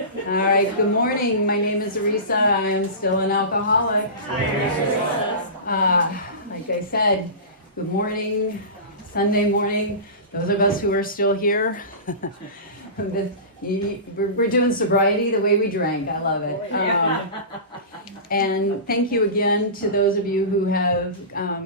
All right, good morning. My name is Arisa. I'm still an alcoholic. Hi, Arisa. Like I said, good morning, Sunday morning. Those of us who are still here, we're doing sobriety the way we drank. I love it. And thank you again to those of you who have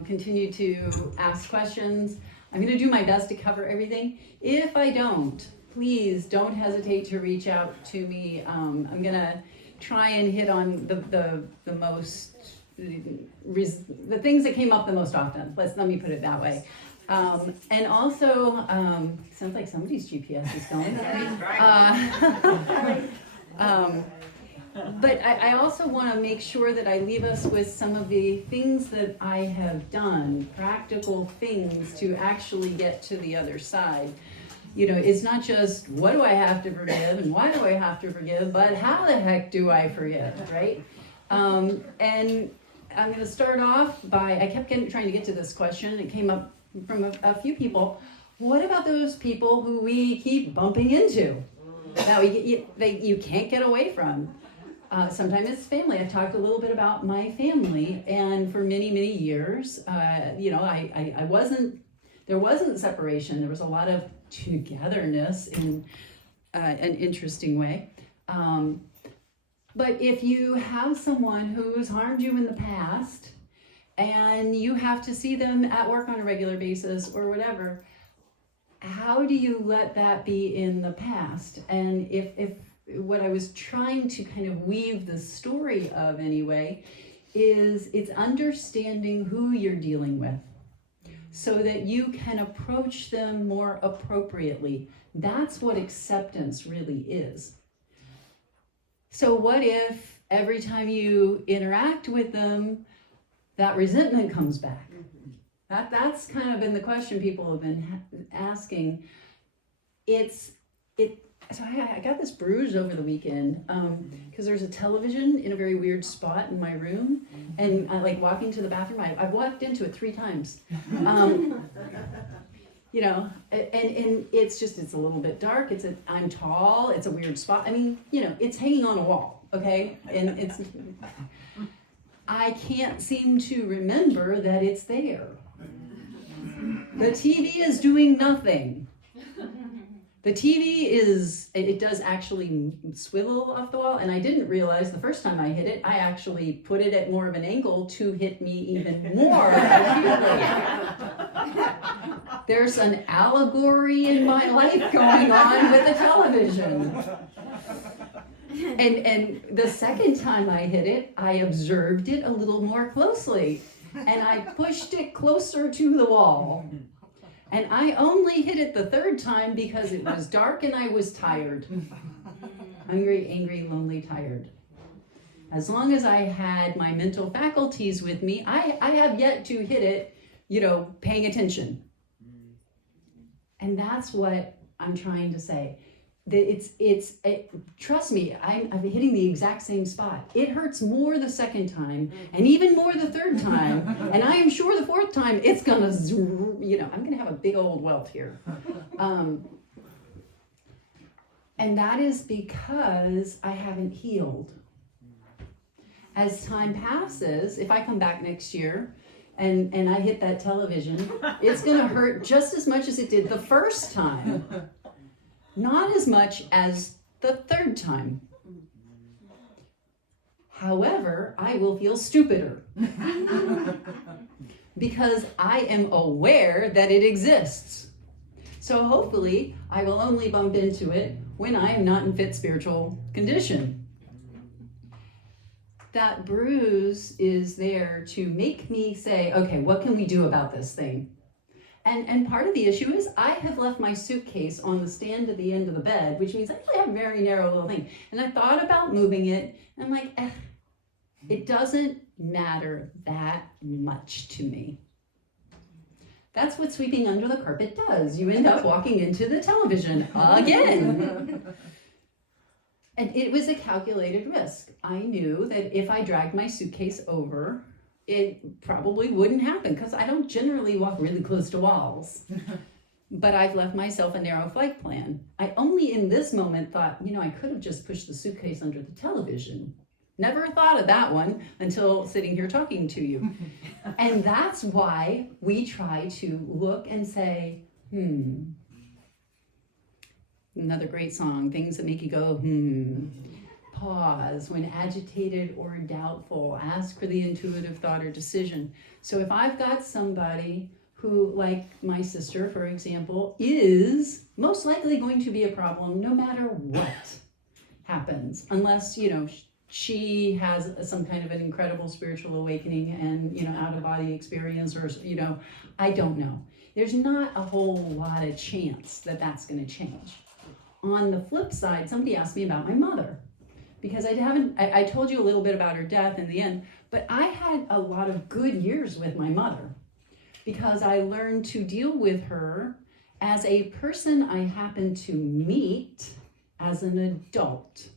continued to ask questions. I'm going to do my best to cover everything. If I don't, please don't hesitate to reach out to me. I'm going to try and hit on the most, the things that came up the most often. Let me put it that way. And also, sounds like somebody's GPS is going. But I also want to make sure that I leave us with some of the things that I have done, practical things to actually get to the other side. You know, it's not just what do I have to forgive and why do I have to forgive, but how the heck do I forgive, right? And I'm going to start off by, I kept trying to get to this question. It came up from a few people. What about those people who we keep bumping into? Now, you can't get away from. Sometimes it's family. I've talked a little bit about my family, and for many, many years, I wasn't, there wasn't separation. There was a lot of togetherness in an interesting way. But if you have someone who's harmed you in the past, and you have to see them at work on a regular basis or whatever, how do you let that be in the past? And if what I was trying to kind of weave the story of anyway, is it's understanding who you're dealing with so that you can approach them more appropriately. That's what acceptance really is. So what if every time you interact with them, that resentment comes back? That's kind of been the question people have been asking. So I got this bruise over the weekend because there's a television in a very weird spot in my room, and I like walking to the bathroom. I've walked into it 3 times. You know, and it's a little bit dark. I'm tall. It's a weird spot. I mean, you know, it's hanging on a wall. Okay, and I can't seem to remember that it's there. The TV is doing nothing. The TV it does actually swivel off the wall, and I didn't realize the first time I hit it, I actually put it at more of an angle to hit me even more acutely. There's an allegory in my life going on with the television. And the second time I hit it, I observed it a little more closely, and I pushed it closer to the wall. And I only hit it the 3rd time because it was dark and I was tired. Hungry, angry, lonely, tired. As long as I had my mental faculties with me, I have yet to hit it, you know, paying attention. And that's what I'm trying to say. Trust me, I'm hitting the exact same spot. It hurts more the 2nd time, and even more the 3rd time, and I am sure the 4th time it's gonna, you know, I'm gonna have a big old welt here. And that is because I haven't healed. As time passes, if I come back next year and I hit that television, it's gonna hurt just as much as it did the first time. Not as much as the 3rd time. However, I will feel stupider because I am aware that it exists. So hopefully I will only bump into it when I am not in fit spiritual condition. That bruise is there to make me say, okay, what can we do about this thing? And part of the issue is I have left my suitcase on the stand at the end of the bed, which means I actually have a very narrow little thing. And I thought about moving it, and I'm like, it doesn't matter that much to me. That's what sweeping under the carpet does. You end up walking into the television again. And it was a calculated risk. I knew that if I dragged my suitcase over, it probably wouldn't happen because I don't generally walk really close to walls. but I've left myself a narrow flight plan. I only in this moment thought, I could have just pushed the suitcase under the television. Never thought of that one until sitting here talking to you. And that's why we try to look and say, Another great song, things that make you go, Pause when agitated or doubtful. Ask for the intuitive thought or decision. So if I've got somebody who, like my sister, for example, is most likely going to be a problem no matter what happens, unless, she has some kind of an incredible spiritual awakening and, out-of-body experience or, I don't know. There's not a whole lot of chance that that's going to change. On the flip side, somebody asked me about my mother, because I told you a little bit about her death in the end, but I had a lot of good years with my mother because I learned to deal with her as a person I happened to meet as an adult.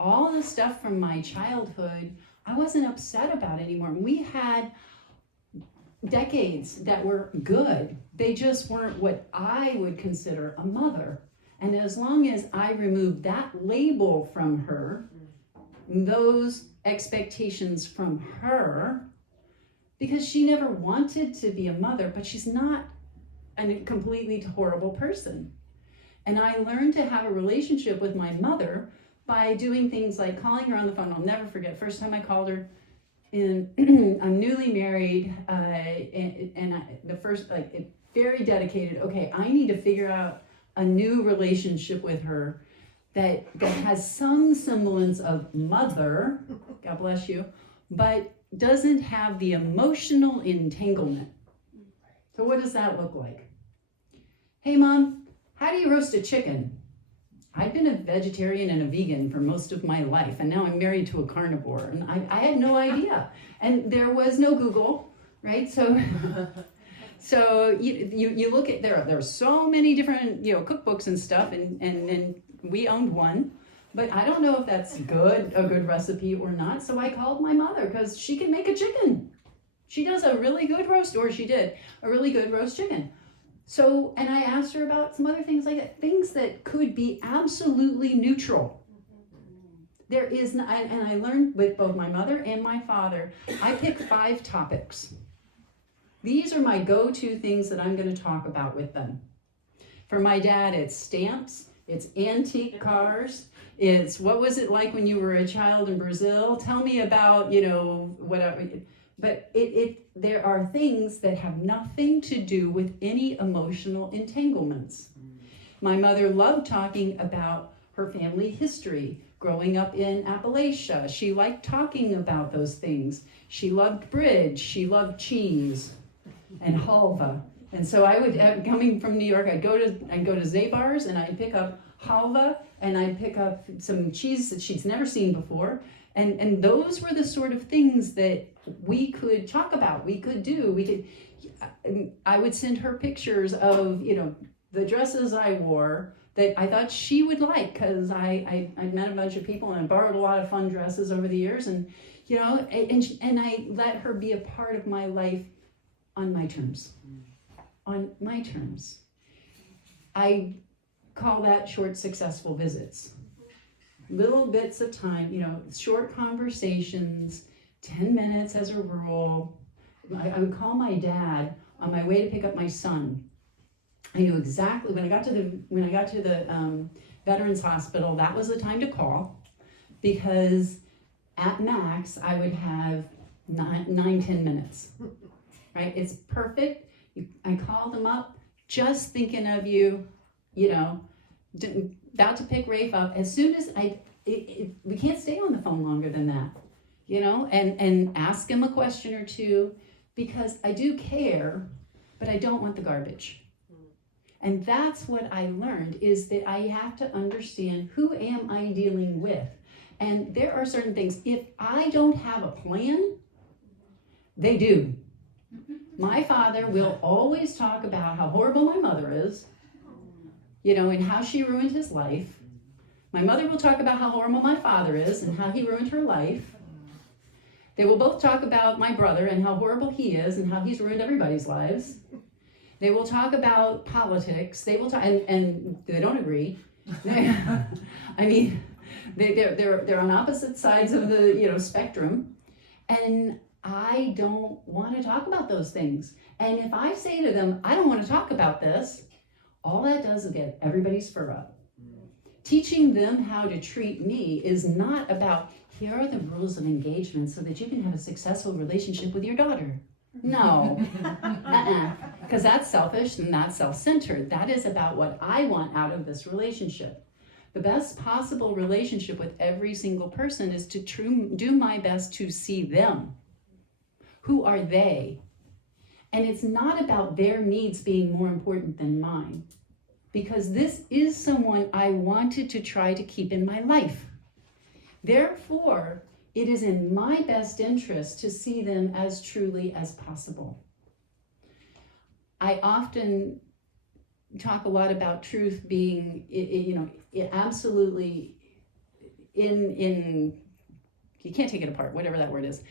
All the stuff from my childhood, I wasn't upset about anymore. We had decades that were good. They just weren't what I would consider a mother. And as long as I removed that label from her, those expectations from her, because she never wanted to be a mother, but she's not a completely horrible person. And I learned to have a relationship with my mother by doing things like calling her on the phone. I'll never forget, first time I called her, I'm newly married, very dedicated, okay, I need to figure out a new relationship with her that has some semblance of mother, God bless you, but doesn't have the emotional entanglement. So what does that look like? Hey Mom, how do you roast a chicken? I'd been a vegetarian and a vegan for most of my life, and now I'm married to a carnivore, and I had no idea. And there was no Google, right? So you look at, there are so many different, cookbooks and stuff, and we owned one, but I don't know if that's a good recipe or not. So I called my mother because she can make a chicken. She does a really good roast, or she did a really good roast chicken. So, and I asked her about some other things like that, things that could be absolutely neutral. There is, and I learned with both my mother and my father, I pick 5 topics. These are my go-to things that I'm going to talk about with them. For my dad, it's stamps, it's antique cars, it's what was it like when you were a child in Brazil? Tell me about, whatever. But there are things that have nothing to do with any emotional entanglements. My mother loved talking about her family history, growing up in Appalachia. She liked talking about those things. She loved bridge, she loved cheese and halva. And so I would, coming from New York, I'd go to Zabar's and I'd pick up halva and I'd pick up some cheese that she's never seen before. And those were the sort of things that we could talk about, we could do. I would send her pictures of, the dresses I wore that I thought she would like, because I met a bunch of people and I borrowed a lot of fun dresses over the years. And, and I let her be a part of my life on my terms. On my terms. I call that short, successful visits. Little bits of time, short conversations, 10 minutes as a rule. I would call my dad on my way to pick up my son. I knew exactly when I got to the Veterans Hospital, that was the time to call, because at max I would have 9-10 minutes. Right? It's perfect. I called him up, just thinking of you, about to pick Rafe up. As soon as we can't stay on the phone longer than that, and ask him a question or two, because I do care, but I don't want the garbage. And that's what I learned, is that I have to understand, who am I dealing with? And there are certain things, if I don't have a plan, they do. My father will always talk about how horrible my mother is, and how she ruined his life. My mother will talk about how horrible my father is and how he ruined her life. They will both talk about my brother and how horrible he is and how he's ruined everybody's lives. They will talk about politics. They will talk, and they don't agree. I mean, they're on opposite sides of the spectrum, and I don't want to talk about those things. And if I say to them, I don't want to talk about this, all that does is get everybody's fur up. Teaching them how to treat me is not about, here are the rules of engagement so that you can have a successful relationship with your daughter. No, because that's selfish and that's self-centered. That is about what I want out of this relationship. The best possible relationship with every single person is to do my best to see them. Who are they? And it's not about their needs being more important than mine, because this is someone I wanted to try to keep in my life. Therefore, it is in my best interest to see them as truly as possible. I often talk a lot about truth being, absolutely in you can't take it apart, whatever that word is.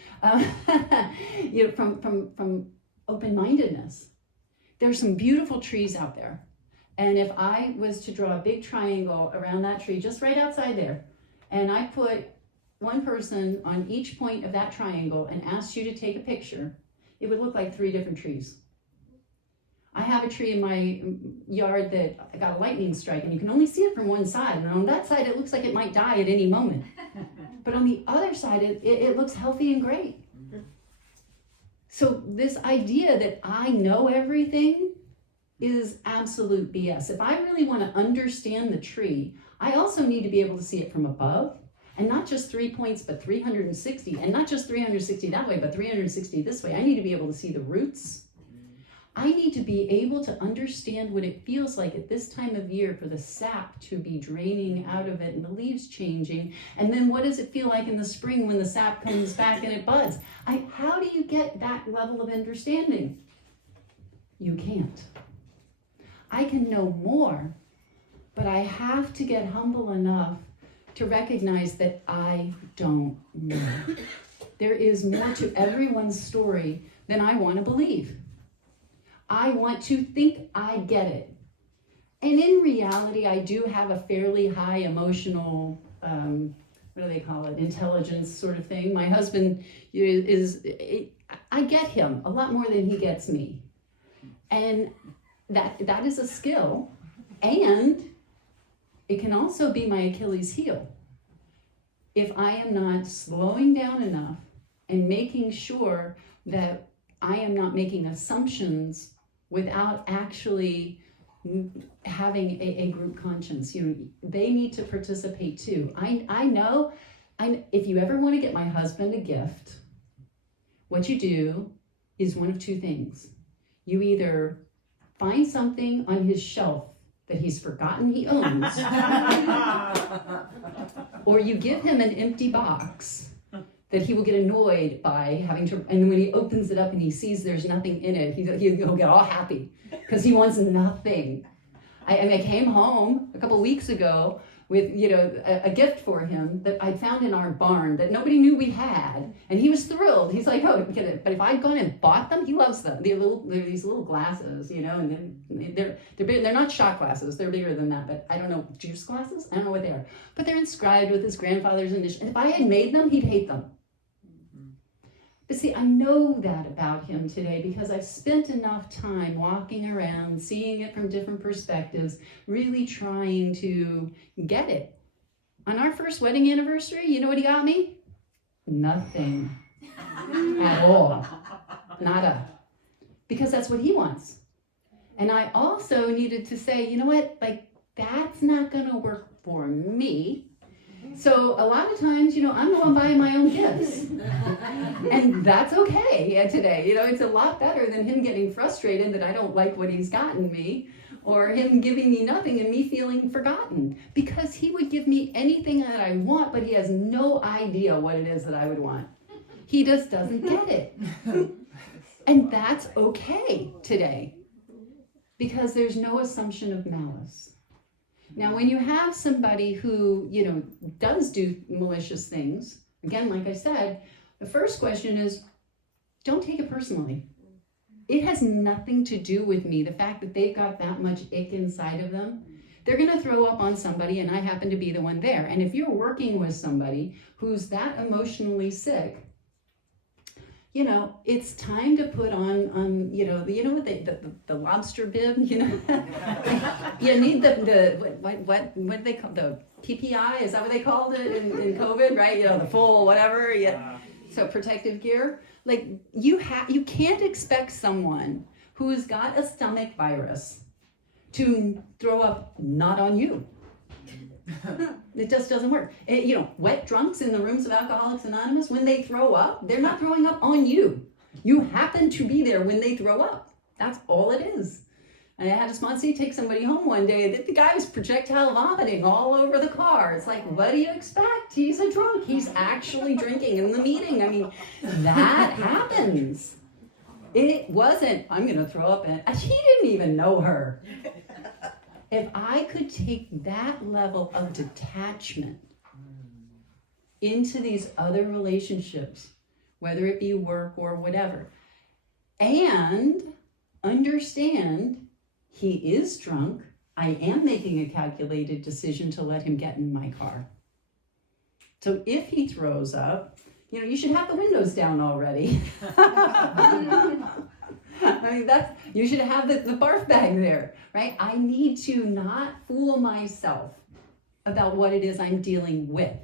From open-mindedness. There's some beautiful trees out there. And if I was to draw a big triangle around that tree, just right outside there, and I put one person on each point of that triangle and asked you to take a picture, it would look like 3 different trees. I have a tree in my yard that got a lightning strike, and you can only see it from one side. And on that side, it looks like it might die at any moment. But on the other side, it looks healthy and great. So this idea that I know everything is absolute BS. If I really want to understand the tree, I also need to be able to see it from above, and not just 3 points, but 360, and not just 360 that way, but 360 this way. I need to be able to see the roots. I need to be able to understand what it feels like at this time of year for the sap to be draining out of it and the leaves changing. And then what does it feel like in the spring when the sap comes back and it buds? How do you get that level of understanding? You can't. I can know more, but I have to get humble enough to recognize that I don't know. There is more to everyone's story than I want to believe. I want to think I get it. And in reality, I do have a fairly high emotional, intelligence sort of thing. My husband I get him a lot more than he gets me. And that is a skill. And it can also be my Achilles heel. If I am not slowing down enough and making sure that I am not making assumptions without actually having a group conscience. They need to participate too. I know if you ever want to get my husband a gift, what you do is one of 2 things. You either find something on his shelf that he's forgotten he owns, or you give him an empty box that he will get annoyed by having to, and when he opens it up and he sees there's nothing in it, he'll get all happy because he wants nothing. I came home a couple weeks ago with a gift for him that I'd found in our barn that nobody knew we had, and he was thrilled. He's like, oh, get it. But if I'd gone and bought them, he loves them. They're these little glasses, and then they're big. They're not shot glasses. They're bigger than that. But I don't know, juice glasses. I don't know what they are. But they're inscribed with his grandfather's initials. And if I had made them, he'd hate them. But see, I know that about him today because I've spent enough time walking around, seeing it from different perspectives, really trying to get it. On our first wedding anniversary, you know what he got me? Nothing at all. Nada. Because that's what he wants. And I also needed to say, you know what, that's not going to work for me. So a lot of times, I'm the one buying my own gifts. And that's okay today. It's a lot better than him getting frustrated that I don't like what he's gotten me, or him giving me nothing and me feeling forgotten. Because he would give me anything that I want, but he has no idea what it is that I would want. He just doesn't get it. And that's okay today. Because there's no assumption of malice. Now, when you have somebody who, does do malicious things, again, like I said, the first question is, don't take it personally. It has nothing to do with me. The fact that they've got that much ick inside of them, they're going to throw up on somebody, and I happen to be the one there. And if you're working with somebody who's that emotionally sick, you know, it's time to put on you know what the lobster bib, you know, you need what do they call the PPI? Is that what they called it in COVID, right? You know, the full whatever, yeah. So protective gear. Like you can't expect someone who's got a stomach virus to throw up not on you. It just doesn't work. You know, wet drunks in the rooms of Alcoholics Anonymous, when they throw up, they're not throwing up on you. You happen to be there when they throw up. That's all it is. And I had a sponsee take somebody home one day. The guy was projectile vomiting all over the car. It's like, what do you expect? He's a drunk. He's actually drinking in the meeting. I mean, that happens. It wasn't, I'm going to throw up. And he didn't even know her. If I could take that level of detachment into these other relationships, whether it be work or whatever, and understand he is drunk, I am making a calculated decision to let him get in my car. So if he throws up, you know, you should have the windows down already. I mean, you should have the barf bag there, right? I need to not fool myself about what it is I'm dealing with.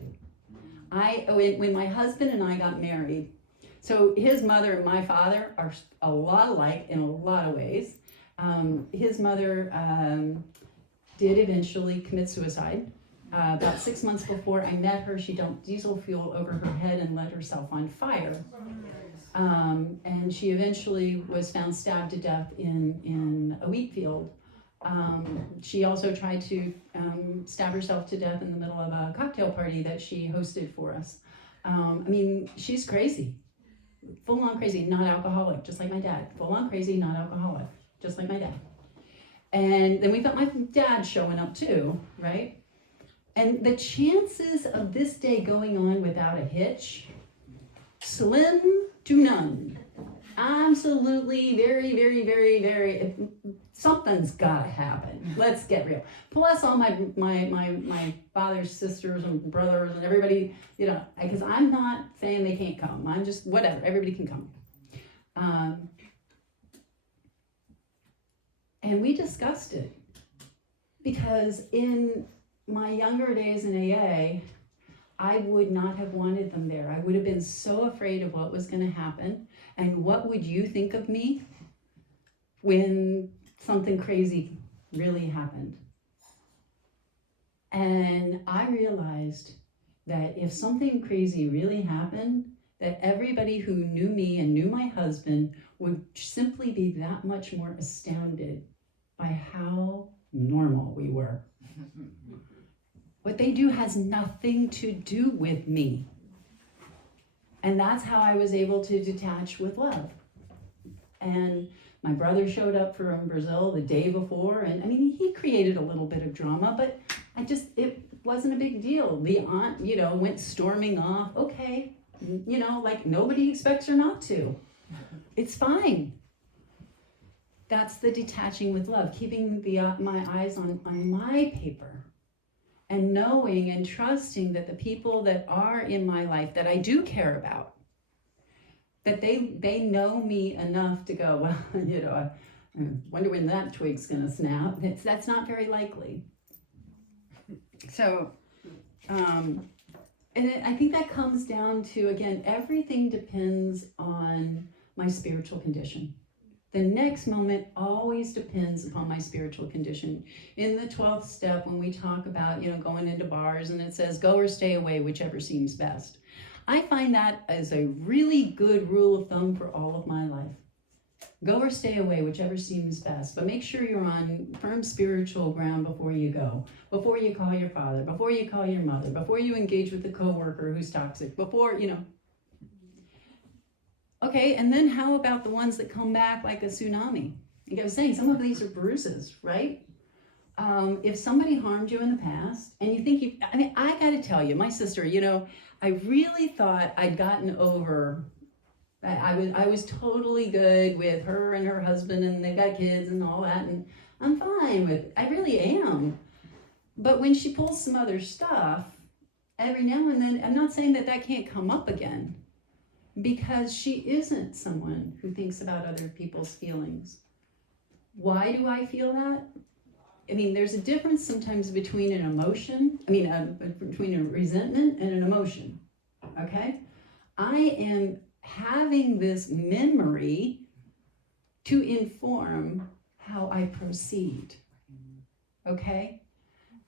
When my husband and I got married, so his mother and my father are a lot alike in a lot of ways. His mother did eventually commit suicide. About 6 months before I met her, she dumped diesel fuel over her head and lit herself on fire. And she eventually was found stabbed to death in a wheat field. She also tried to stab herself to death in the middle of a cocktail party that she hosted for us. I mean, she's crazy, full on crazy, not alcoholic, just like my dad. Full on crazy, not alcoholic, just like my dad. And then we felt my dad showing up too, right? And the chances of this day going on without a hitch, slim to none. Absolutely, very, very, very, very, something's gotta happen. Let's get real. Plus all my father's sisters and brothers and everybody, you know, because I'm not saying they can't come. I'm just, whatever, everybody can come. And we discussed it. Because in my younger days in AA, I would not have wanted them there. I would have been so afraid of what was going to happen. And what would you think of me when something crazy really happened? And I realized that if something crazy really happened, that everybody who knew me and knew my husband would simply be that much more astounded by how normal we were. What they do has nothing to do with me. And that's how I was able to detach with love. And my brother showed up from Brazil the day before, and I mean, he created a little bit of drama, but it wasn't a big deal. The aunt, you know, went storming off. Okay, you know, like nobody expects her not to. It's fine. That's the detaching with love, keeping my eyes on my paper. And knowing and trusting that the people that are in my life that I do care about, that they know me enough to go, well, you know, I wonder when that twig's gonna snap. That's not very likely. So, and I think that comes down to, again, everything depends on my spiritual condition. The next moment always depends upon my spiritual condition. In the 12th step, when we talk about, you know, going into bars and it says, go or stay away, whichever seems best. I find that as a really good rule of thumb for all of my life. Go or stay away, whichever seems best. But make sure you're on firm spiritual ground before you go. Before you call your father, before you call your mother, before you engage with the coworker who's toxic, before, you know. Okay, and then how about the ones that come back like a tsunami? Like I was saying, some of these are bruises, right? If somebody harmed you in the past, and you think I gotta tell you, my sister, you know, I really thought I'd gotten over I was totally good with her and her husband, and they've got kids and all that, and I'm fine with it. I really am. But when she pulls some other stuff, every now and then, I'm not saying that that can't come up again, because she isn't someone who thinks about other people's feelings. Why do I feel that? I mean, there's a difference sometimes between an emotion, between a resentment and an emotion, okay? I am having this memory to inform how I proceed, okay?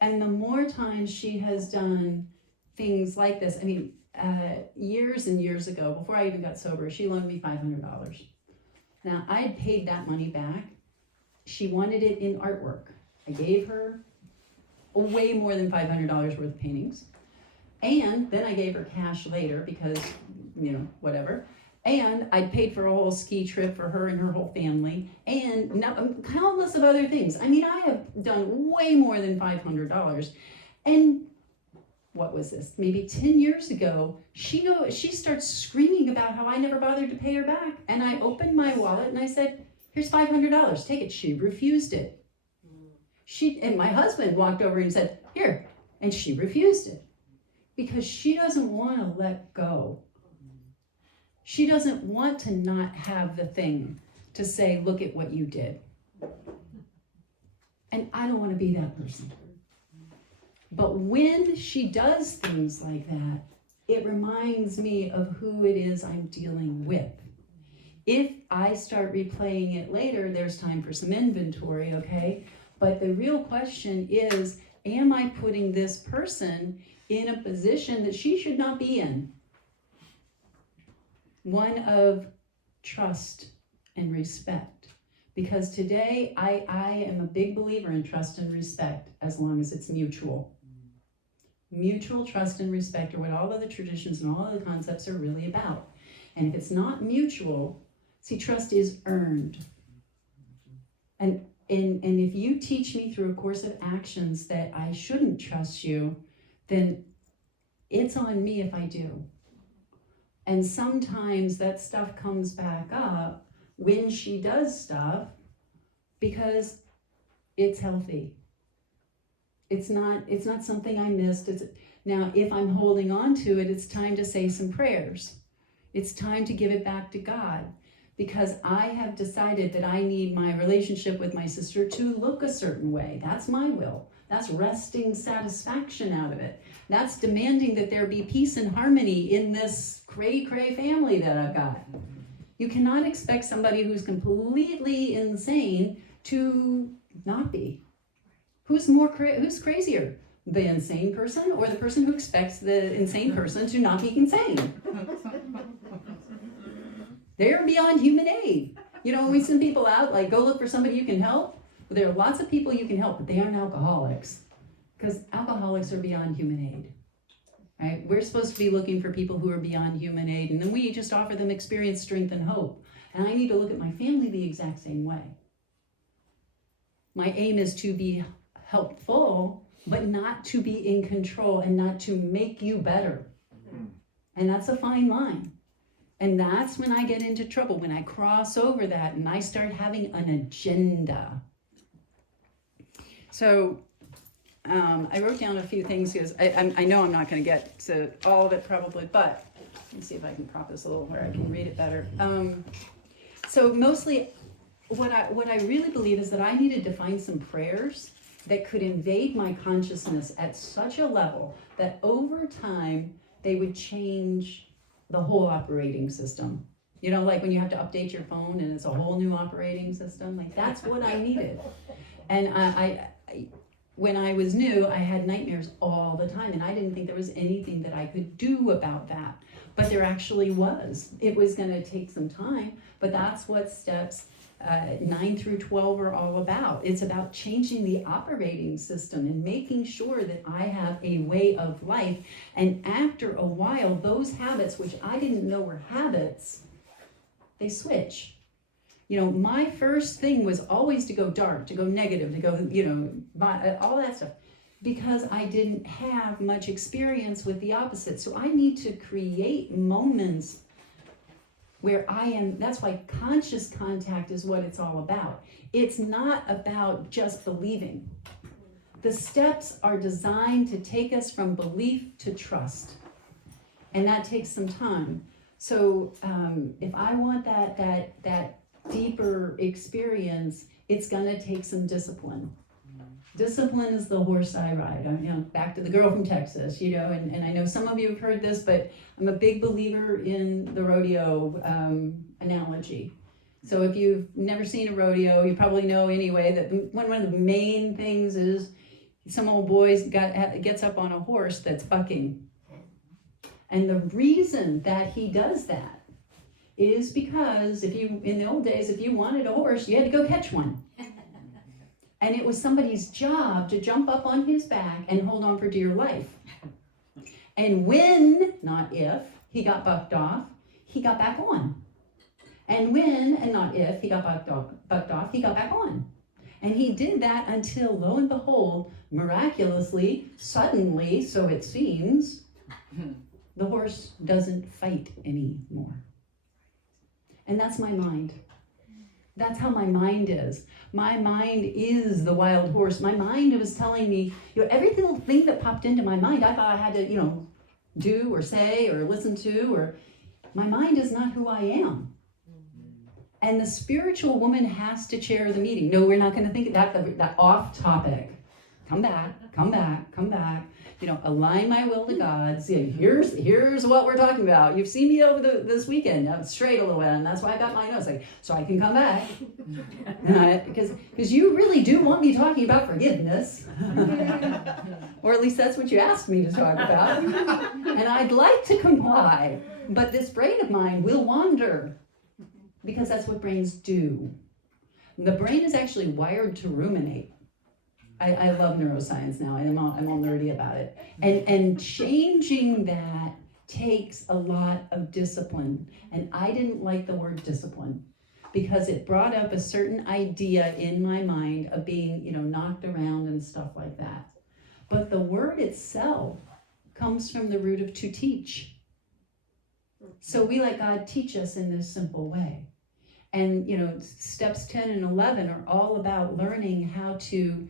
And the more times she has done things like this, years and years ago, before I even got sober, she loaned me $500. Now, I had paid that money back. She wanted it in artwork. I gave her way more than $500 worth of paintings. And then I gave her cash later because, whatever. And I'd paid for a whole ski trip for her and her whole family, and countless of other things. I have done way more than $500. And what was this? Maybe 10 years ago, she starts screaming about how I never bothered to pay her back. And I opened my wallet and I said, here's $500, take it. She refused it. And my husband walked over and said, here, and she refused it. Because she doesn't want to let go. She doesn't want to not have the thing to say, look at what you did. And I don't want to be that person. But when she does things like that, it reminds me of who it is I'm dealing with. If I start replaying it later, there's time for some inventory, okay? But the real question is, am I putting this person in a position that she should not be in? One of trust and respect. Because today, I am a big believer in trust and respect as long as it's mutual. Mutual trust and respect are what all of the traditions and all of the concepts are really about. And if it's not mutual, see, trust is earned. And if you teach me through a course of actions that I shouldn't trust you, then it's on me if I do. And sometimes that stuff comes back up when she does stuff because it's healthy. It's not something I missed. Now, if I'm holding on to it, it's time to say some prayers. It's time to give it back to God. Because I have decided that I need my relationship with my sister to look a certain way. That's my will. That's wresting satisfaction out of it. That's demanding that there be peace and harmony in this cray-cray family that I've got. You cannot expect somebody who's completely insane to not be. Who's crazier? The insane person or the person who expects the insane person to not be insane? They're beyond human aid. When we send people out, like, go look for somebody you can help, well, there are lots of people you can help, but they aren't alcoholics. Because alcoholics are beyond human aid. Right? We're supposed to be looking for people who are beyond human aid, and then we just offer them experience, strength, and hope. And I need to look at my family the exact same way. My aim is to be helpful, but not to be in control and not to make you better. And that's a fine line. And that's when I get into trouble, when I cross over that and I start having an agenda. So I wrote down a few things because I know I'm not going to get to all of it probably, but let me see if I can prop this a little where I can read it better. So mostly what I really believe is that I needed to find some prayers that could invade my consciousness at such a level that over time they would change the whole operating system. Like when you have to update your phone and it's a whole new operating system, like that's what I needed. And I when I was new, I had nightmares all the time, and I didn't think there was anything that I could do about that. But there actually was. It was going to take some time, but that's what steps 9 through 12 are all about. It's about changing the operating system and making sure that I have a way of life. And after a while, those habits, which I didn't know were habits, they switch. My first thing was always to go dark, to go negative, to go, all that stuff, because I didn't have much experience with the opposite. So I need to create moments where I am. That's why conscious contact is what it's all about. It's not about just believing. The steps are designed to take us from belief to trust. And that takes some time. So if I want that deeper experience, it's gonna take some discipline. Discipline is the horse I ride. Back to the girl from Texas, and I know some of you have heard this, but I'm a big believer in the rodeo analogy. So if you've never seen a rodeo, you probably know anyway that one of the main things is some old boy gets up on a horse that's bucking. And the reason that he does that is because in the old days, if you wanted a horse, you had to go catch one. And it was somebody's job to jump up on his back and hold on for dear life. And when, not if, he got bucked off, he got back on. And when, and not if, he got bucked off, he got back on. And he did that until, lo and behold, miraculously, suddenly, so it seems, the horse doesn't fight anymore. And that's my mind. That's how my mind is. My mind is the wild horse. My mind was telling me, every little thing that popped into my mind, I thought I had to, do or say or listen to, or my mind is not who I am. And the spiritual woman has to chair the meeting. No, we're not going to think of that off topic. Come back. Align my will to God's. Here's what we're talking about. You've seen me over this weekend. I'm straight a little bit, and that's why I got my notes, so I can come back. Because you really do want me talking about forgiveness. Or at least that's what you asked me to talk about. And I'd like to comply, but this brain of mine will wander. Because that's what brains do. The brain is actually wired to ruminate. I love neuroscience now, and I'm all nerdy about it. And changing that takes a lot of discipline. And I didn't like the word discipline because it brought up a certain idea in my mind of being, knocked around and stuff like that. But the word itself comes from the root of to teach. So we let God teach us in this simple way. And, steps 10 and 11 are all about learning how to,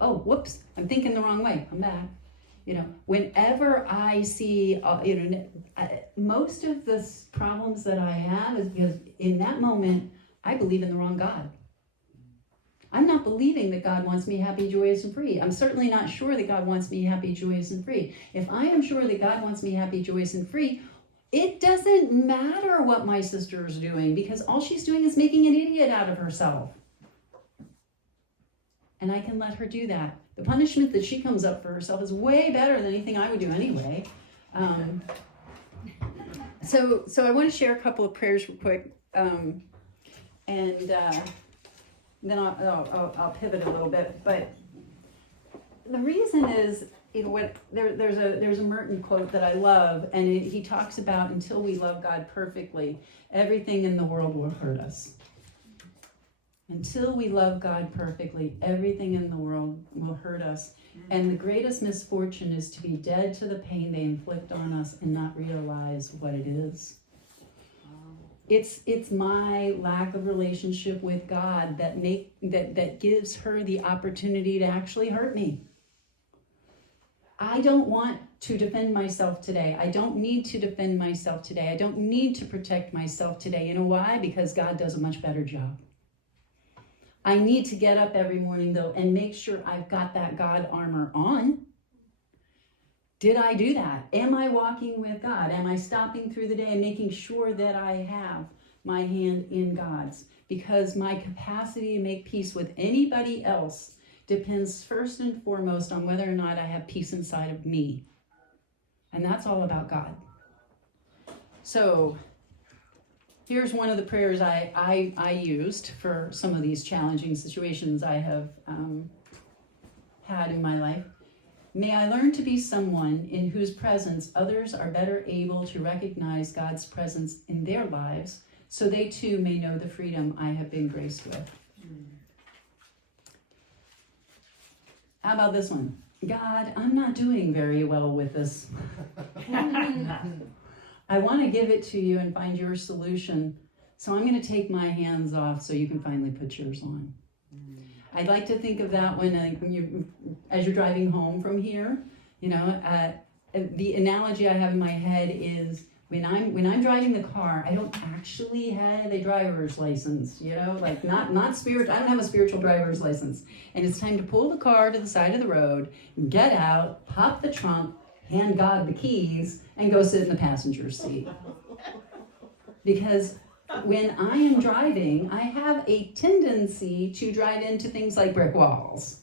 oh, whoops, I'm thinking the wrong way. I'm back. Whenever I see, most of the problems that I have is because in that moment, I believe in the wrong God. I'm not believing that God wants me happy, joyous, and free. I'm certainly not sure that God wants me happy, joyous, and free. If I am sure that God wants me happy, joyous, and free, it doesn't matter what my sister is doing because all she's doing is making an idiot out of herself. And I can let her do that. The punishment that she comes up for herself is way better than anything I would do anyway. So I want to share a couple of prayers real quick. And then I'll pivot a little bit. But the reason is, there's a Merton quote that I love, and he talks about until we love God perfectly, everything in the world will hurt us. Until we love God perfectly, everything in the world will hurt us. And the greatest misfortune is to be dead to the pain they inflict on us and not realize what it is. It's my lack of relationship with God that gives her the opportunity to actually hurt me. I don't want to defend myself today. I don't need to defend myself today. I don't need to protect myself today. You know why? Because God does a much better job. I need to get up every morning, though, and make sure I've got that God armor on. Did I do that? Am I walking with God? Am I stopping through the day and making sure that I have my hand in God's? Because my capacity to make peace with anybody else depends first and foremost on whether or not I have peace inside of me. And that's all about God. So here's one of the prayers I used for some of these challenging situations I have had in my life. May I learn to be someone in whose presence others are better able to recognize God's presence in their lives, so they too may know the freedom I have been graced with. How about this one? God, I'm not doing very well with this. I want to give it to you and find your solution. So I'm going to take my hands off so you can finally put yours on. I'd like to think of that as you're driving home from here. The analogy I have in my head is when I'm driving the car, I don't actually have a driver's license. Not spirit. I don't have a spiritual driver's license, and it's time to pull the car to the side of the road, get out, pop the trunk, hand God the keys, and go sit in the passenger seat. Because when I am driving, I have a tendency to drive into things like brick walls.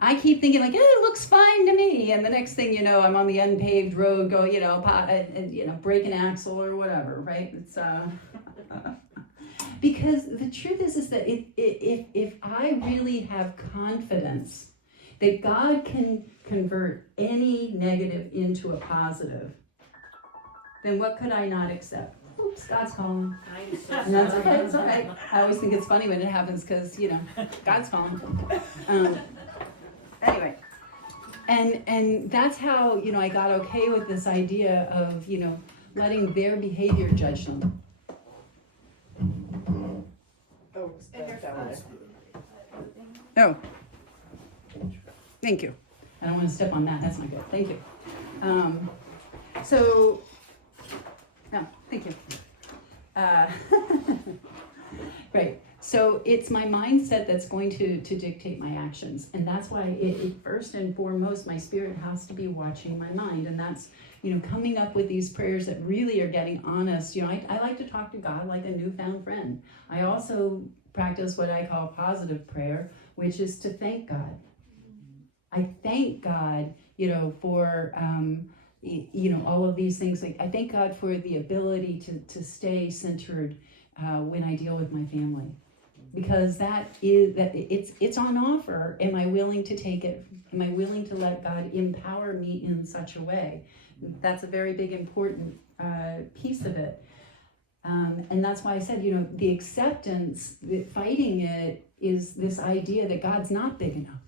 I keep thinking it looks fine to me, and the next thing you know, I'm on the unpaved road, break an axle or whatever, right? It's because the truth is that if I really have confidence that God can convert any negative into a positive, then what could I not accept? Oops, God's calling. And that's okay, it's okay. I always think it's funny when it happens because, God's calling. Anyway, and that's how, I got okay with this idea of, letting their behavior judge them. Oh, thank you. I don't want to step on that. That's not good. Thank you. No, thank you. Right. So it's my mindset that's going to dictate my actions. And that's why it first and foremost, my spirit has to be watching my mind. And that's, coming up with these prayers that really are getting honest. I like to talk to God like a newfound friend. I also practice what I call positive prayer, which is to thank God. I thank God, for, all of these things. I thank God for the ability to stay centered when I deal with my family. Because it's on offer. Am I willing to take it? Am I willing to let God empower me in such a way? That's a very big, important piece of it. And that's why I said, the acceptance, fighting it, is this idea that God's not big enough.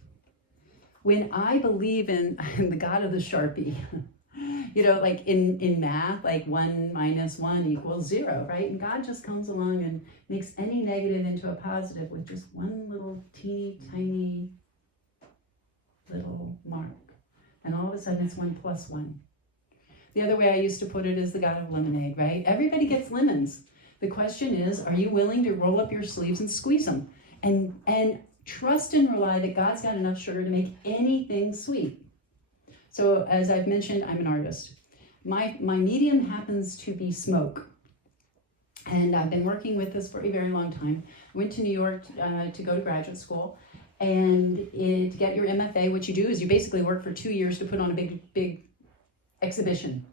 When I believe in the God of the Sharpie, in math, 1 minus 1 = 0, right? And God just comes along and makes any negative into a positive with just one little teeny tiny little mark. And all of a sudden it's 1 + 1. The other way I used to put it is the God of lemonade, right? Everybody gets lemons. The question is, are you willing to roll up your sleeves and squeeze them? And trust and rely that God's got enough sugar to make anything sweet. So as I've mentioned, I'm an artist. My medium happens to be smoke. And I've been working with this for a very long time. I went to New York to go to graduate school. And to get your MFA, what you do is you basically work for 2 years to put on a big exhibition.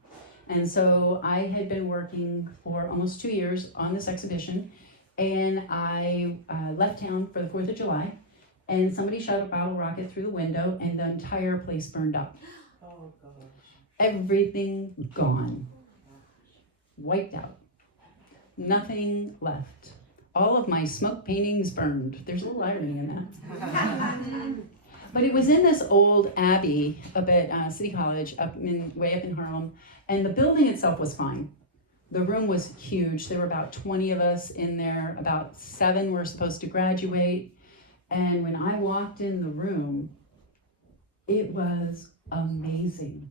And so I had been working for almost 2 years on this exhibition. And I left town for the 4th of July. And somebody shot a bottle rocket through the window and the entire place burned up. Oh, gosh. Everything gone. Wiped out. Nothing left. All of my smoke paintings burned. There's a little irony in that. But it was in this old abbey up at City College, way up in Harlem. And the building itself was fine. The room was huge. There were about 20 of us in there. About 7 were supposed to graduate. And when I walked in the room, it was amazing.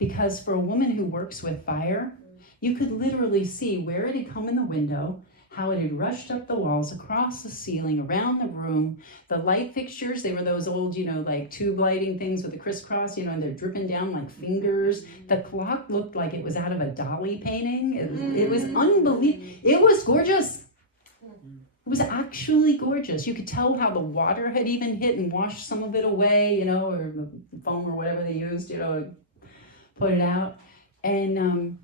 Because for a woman who works with fire, you could literally see where it had come in the window, how it had rushed up the walls, across the ceiling, around the room. The light fixtures, they were those old, tube lighting things with the crisscross, and they're dripping down like fingers. The clock looked like it was out of a Dali painting. It was unbelievable. It was gorgeous. It was actually gorgeous. You could tell how the water had even hit and washed some of it away, or the foam or whatever they used, to put it out. And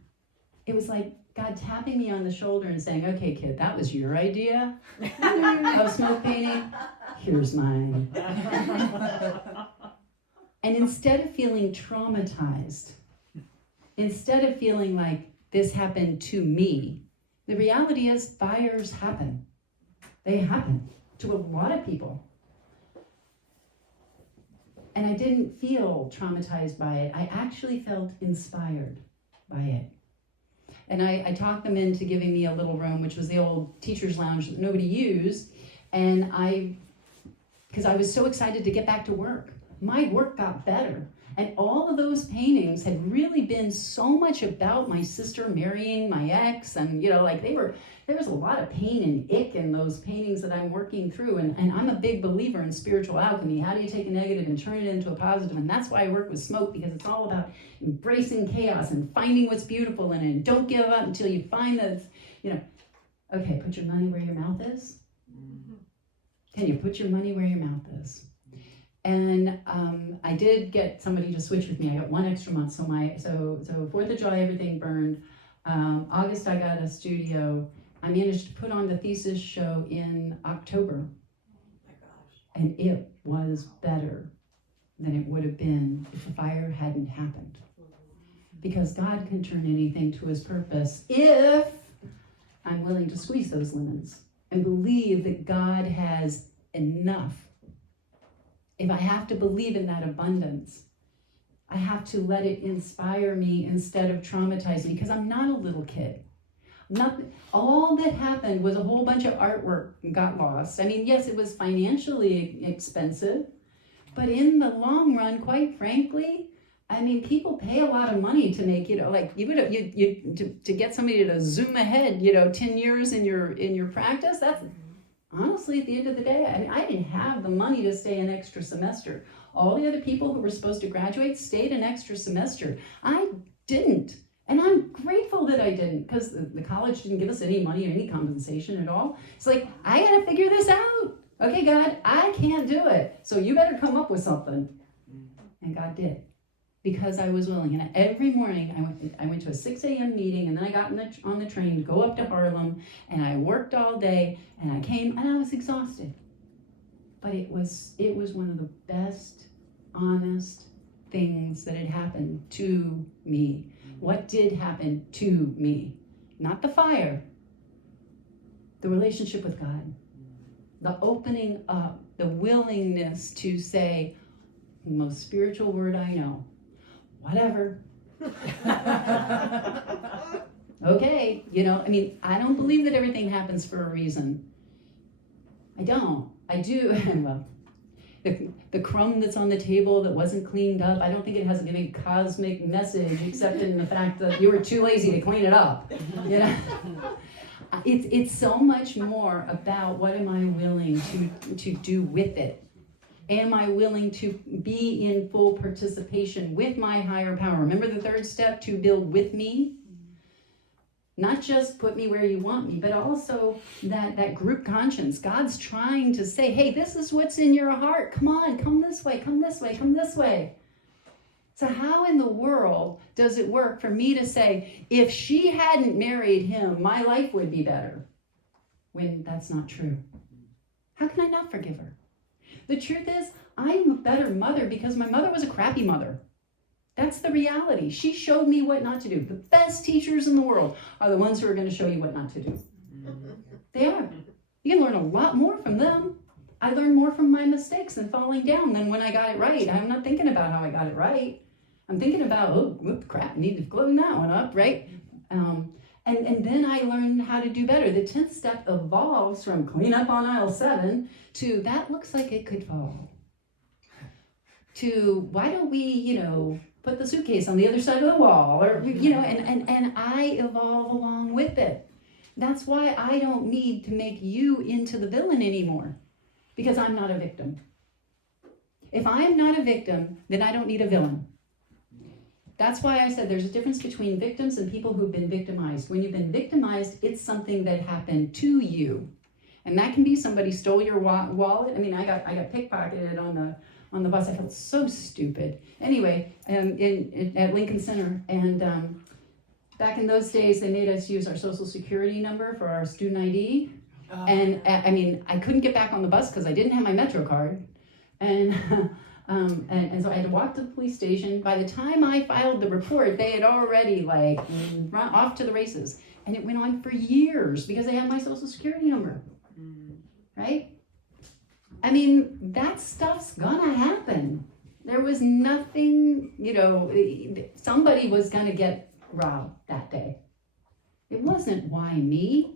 it was like God tapping me on the shoulder and saying, okay, kid, that was your idea of smoke painting. Here's mine. And instead of feeling traumatized, instead of feeling like this happened to me, the reality is fires happen. They happen to a lot of people. And I didn't feel traumatized by it. I actually felt inspired by it. And I talked them into giving me a little room, which was the old teacher's lounge that nobody used. And because I was so excited to get back to work. My work got better. And all of those paintings had really been so much about my sister marrying my ex. And, like there was a lot of pain and ick in those paintings that I'm working through. And I'm a big believer in spiritual alchemy. How do you take a negative and turn it into a positive? And that's why I work with smoke, because it's all about embracing chaos and finding what's beautiful in it. And don't give up until you find that, okay, put your money where your mouth is. Can you put your money where your mouth is? And I did get somebody to switch with me. I got 1 extra month. So 4th of July, everything burned. August, I got a studio. I managed to put on the thesis show in October. Oh my gosh. And it was better than it would have been if the fire hadn't happened. Because God can turn anything to his purpose if I'm willing to squeeze those lemons and believe that God has enough. If I have to believe in that abundance, I have to let it inspire me instead of traumatize me, because I'm not a little kid. All that happened was a whole bunch of artwork got lost. I mean, yes, it was financially expensive, but in the long run, quite frankly, I mean, people pay a lot of money to make, to get somebody to zoom ahead, 10 years in your practice. That's honestly, at the end of the day, I didn't have the money to stay an extra semester. All the other people who were supposed to graduate stayed an extra semester. I didn't. And I'm grateful that I didn't, because the college didn't give us any money or any compensation at all. It's like, I got to figure this out. Okay, God, I can't do it. So you better come up with something. And God did, because I was willing. And every morning I went to a 6 a.m. meeting, and then I got on the train to go up to Harlem, and I worked all day, and I came, and I was exhausted. But it was one of the best, honest things that had happened to me. What did happen to me? Not the fire, the relationship with God, the opening up, the willingness to say, the most spiritual word I know, whatever. Okay, I don't believe that everything happens for a reason. I don't. I do. Well, the crumb that's on the table that wasn't cleaned up, I don't think it has a big cosmic message, except in the fact that you were too lazy to clean it up. It's so much more about what am I willing to do with it. Am I willing to be in full participation with my higher power? Remember the third step, to build with me? Not just put me where you want me, but also that group conscience. God's trying to say, hey, this is what's in your heart. Come on, come this way, come this way, come this way. So how in the world does it work for me to say, if she hadn't married him, my life would be better? When that's not true. How can I not forgive her? The truth is, I'm a better mother because my mother was a crappy mother. That's the reality. She showed me what not to do. The best teachers in the world are the ones who are going to show you what not to do. They are. You can learn a lot more from them. I learned more from my mistakes and falling down than when I got it right. I'm not thinking about how I got it right. I'm thinking about, crap, I need to clean that one up, right? And then I learned how to do better. The 10th step evolves from clean up on aisle 7 to that looks like it could fall. To why don't we, put the suitcase on the other side of the wall, or and I evolve along with it. That's why I don't need to make you into the villain anymore, because I'm not a victim. If I'm not a victim, then I don't need a villain. That's why I said there's a difference between victims and people who've been victimized. When you've been victimized, it's something that happened to you, and that can be somebody stole your wallet. I mean, I got pickpocketed on the bus. I felt so stupid. Anyway, at Lincoln Center, and back in those days, they made us use our social security number for our student ID. Oh. And I couldn't get back on the bus because I didn't have my Metro card, and so I had to walk to the police station. By the time I filed the report, they had already run off to the races, and it went on for years because they had my social security number, right? That stuff's gonna happen. There was nothing, somebody was gonna get robbed that day. It wasn't why me.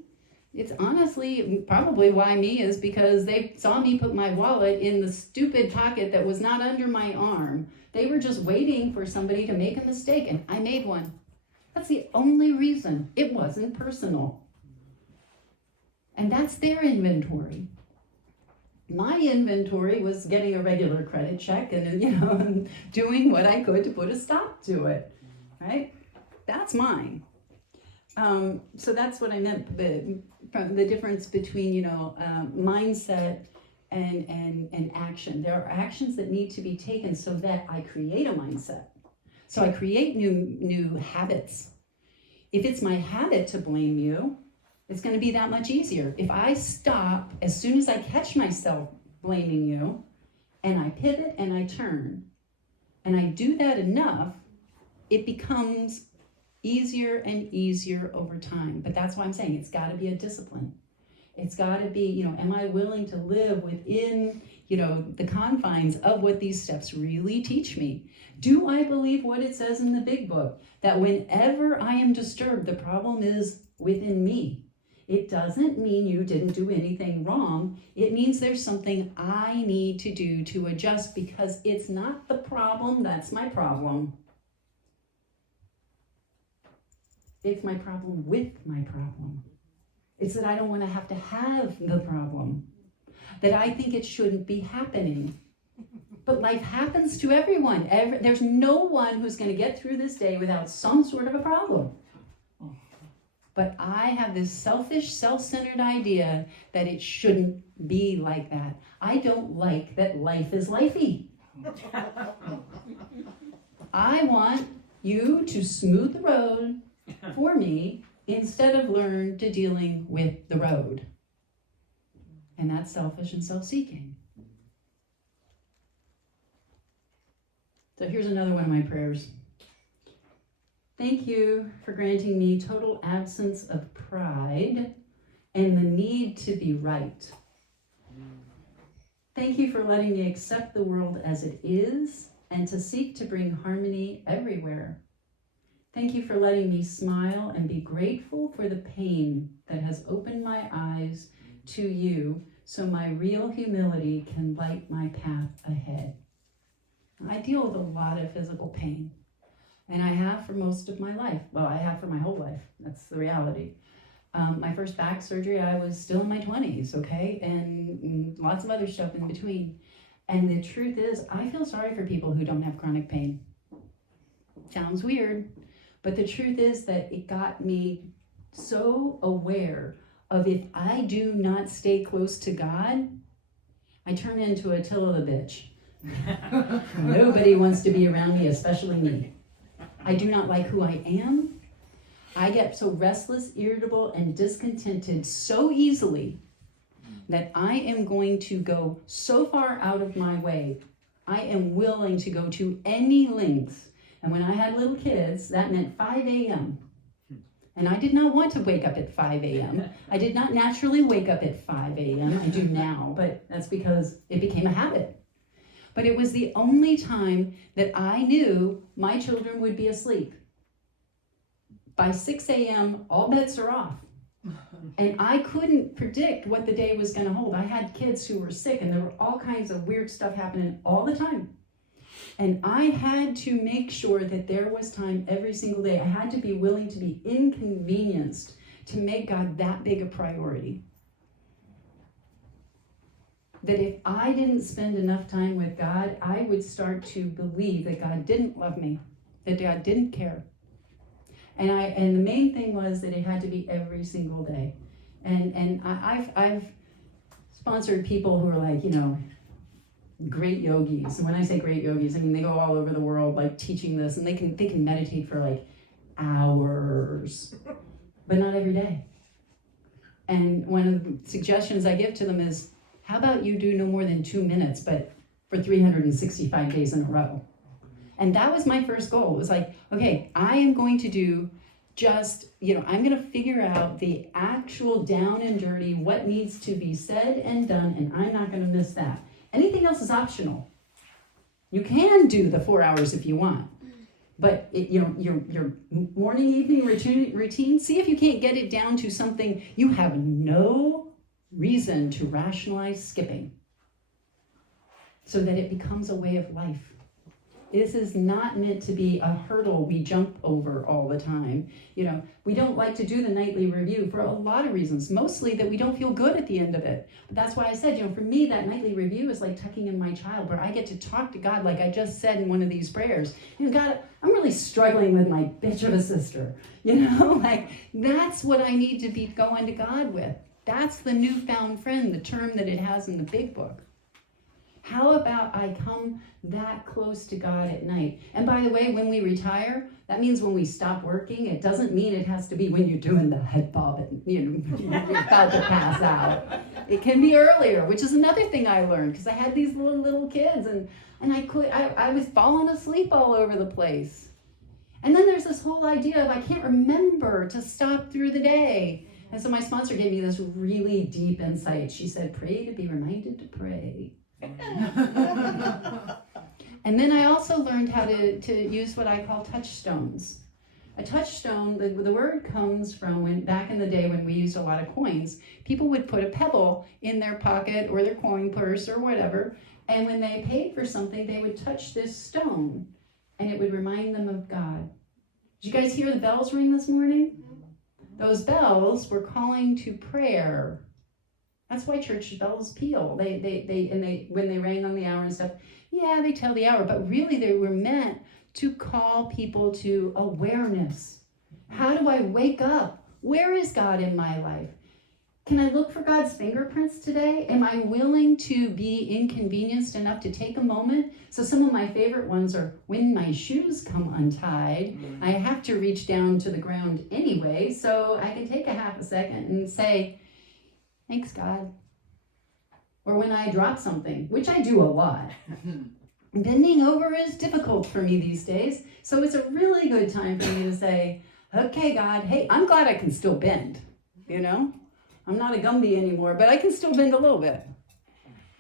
It's honestly probably why me is because they saw me put my wallet in the stupid pocket that was not under my arm. They were just waiting for somebody to make a mistake, and I made one. That's the only reason. It wasn't personal. And that's their inventory. My inventory was getting a regular credit check and, and doing what I could to put a stop to it, right? That's mine. So that's what I meant from the difference between, mindset and action. There are actions that need to be taken so that I create a mindset. So I create new habits. If it's my habit to blame you, it's going to be that much easier. If I stop as soon as I catch myself blaming you, and I pivot and I turn, and I do that enough, it becomes easier and easier over time. But that's why I'm saying it's got to be a discipline. It's got to be, am I willing to live within, the confines of what these steps really teach me? Do I believe what it says in the big book, that whenever I am disturbed, the problem is within me? It doesn't mean you didn't do anything wrong. It means there's something I need to do to adjust, because it's not the problem that's my problem. It's my problem with my problem. It's that I don't want to have the problem. That I think it shouldn't be happening. But life happens to everyone. There's no one who's going to get through this day without some sort of a problem. But I have this selfish, self-centered idea that it shouldn't be like that. I don't like that life is lifey. I want you to smooth the road for me instead of learn to dealing with the road. And that's selfish and self-seeking. So here's another one of my prayers. Thank you for granting me total absence of pride and the need to be right. Thank you for letting me accept the world as it is and to seek to bring harmony everywhere. Thank you for letting me smile and be grateful for the pain that has opened my eyes to you so my real humility can light my path ahead. I deal with a lot of physical pain. And I have for most of my life. Well, I have for my whole life. That's the reality. My first back surgery, I was still in my 20s, okay? And lots of other stuff in between. And the truth is, I feel sorry for people who don't have chronic pain. Sounds weird, but the truth is that it got me so aware of, if I do not stay close to God, I turn into Attila the bitch. Nobody wants to be around me, especially me. I do not like who I am. I get so restless, irritable, and discontented so easily that I am going to go so far out of my way. I am willing to go to any lengths. And when I had little kids, that meant 5 a.m. And I did not want to wake up at 5 a.m. I did not naturally wake up at 5 a.m. I do now, but that's because it became a habit. But it was the only time that I knew my children would be asleep. By 6 a.m., all bets are off. And I couldn't predict what the day was going to hold. I had kids who were sick, and there were all kinds of weird stuff happening all the time. And I had to make sure that there was time every single day. I had to be willing to be inconvenienced to make God that big a priority. That if I didn't spend enough time with God, I would start to believe that God didn't love me, that God didn't care. And the main thing was that it had to be every single day. And I've sponsored people who are like, great yogis. And when I say great yogis, I mean they go all over the world like teaching this, and they can meditate for like hours, but not every day. And one of the suggestions I give to them is, how about you do no more than 2 minutes, but for 365 days in a row? And that was my first goal. It was like, okay, I am going to do just, I'm going to figure out the actual down and dirty, what needs to be said and done, and I'm not going to miss that. Anything else is optional. You can do the 4 hours if you want, But your morning, evening routine, see if you can't get it down to something you have no reason to rationalize skipping, so that it becomes a way of life. This is not meant to be a hurdle we jump over all the time. We don't like to do the nightly review for a lot of reasons, mostly that we don't feel good at the end of it. But that's why I said, for me, that nightly review is like tucking in my child, where I get to talk to God like I just said in one of these prayers. God, I'm really struggling with my bitch of a sister. Like that's what I need to be going to God with. That's the newfound friend, the term that it has in the big book. How about I come that close to God at night? And by the way, when we retire, that means when we stop working. It doesn't mean it has to be when you're doing the head bob and you're about to pass out. It can be earlier, which is another thing I learned, because I had these little kids and I was falling asleep all over the place. And then there's this whole idea of I can't remember to stop through the day. And so my sponsor gave me this really deep insight. She said, pray to be reminded to pray. And then I also learned how to use what I call touchstones. A touchstone, the word comes from when back in the day when we used a lot of coins, people would put a pebble in their pocket or their coin purse or whatever, and when they paid for something, they would touch this stone, and it would remind them of God. Did you guys hear the bells ring this morning? Those bells were calling to prayer. That's why church bells peal. They when they rang on the hour and stuff, yeah, they tell the hour, but really they were meant to call people to awareness. How do I wake up? Where is God in my life? Can I look for God's fingerprints today? Am I willing to be inconvenienced enough to take a moment? So some of my favorite ones are when my shoes come untied, I have to reach down to the ground anyway, so I can take a half a second and say, thanks, God. Or when I drop something, which I do a lot. Bending over is difficult for me these days, so it's a really good time for me to say, okay, God, hey, I'm glad I can still bend, I'm not a Gumby anymore, but I can still bend a little bit.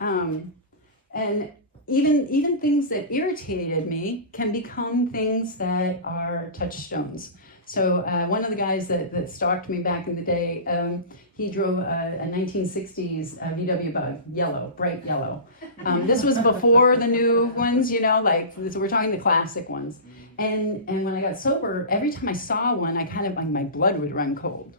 And even things that irritated me can become things that are touchstones. So one of the guys that stalked me back in the day, he drove a 1960s VW Bug, yellow, bright yellow. This was before the new ones, so we're talking the classic ones. And when I got sober, every time I saw one, I kind of, like, my blood would run cold.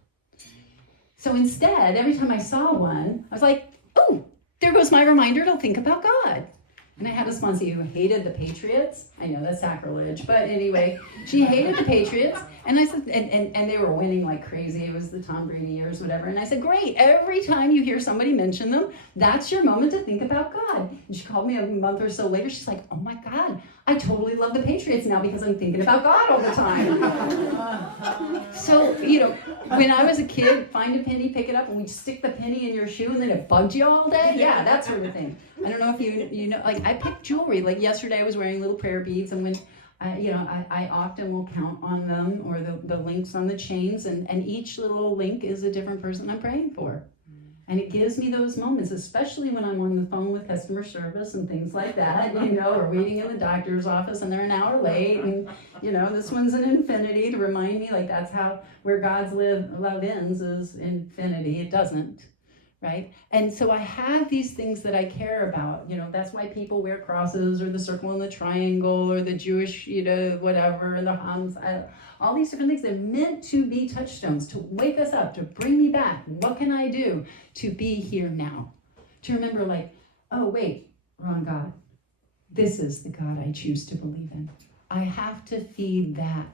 So instead, every time I saw one, I was like, oh, there goes my reminder to think about God. And I had a sponsor who hated the Patriots. I know that's sacrilege, but anyway, she hated the Patriots. And I said, and they were winning like crazy. It was the Tom Brady years, whatever. And I said, great, every time you hear somebody mention them, that's your moment to think about God. And she called me a month or so later. She's like, oh my God, I totally love the Patriots now because I'm thinking about God all the time. So, when I was a kid, find a penny, pick it up, and we'd stick the penny in your shoe and then it bugged you all day. Yeah, that sort of thing. I don't know if you know, like I picked jewelry. Like yesterday I was wearing little prayer beads, and when I often will count on them, or the links on the chains, and each little link is a different person I'm praying for. And it gives me those moments, especially when I'm on the phone with customer service and things like that, or waiting in the doctor's office and they're an hour late, and this one's an infinity to remind me, like, that's where God's love ends is infinity. It doesn't. Right? And so I have these things that I care about. That's why people wear crosses, or the circle and the triangle, or the Jewish, whatever, and the hams, all these different things. They're meant to be touchstones, to wake us up, to bring me back. What can I do to be here now? To remember, like, oh, wait, wrong God. This is the God I choose to believe in. I have to feed that.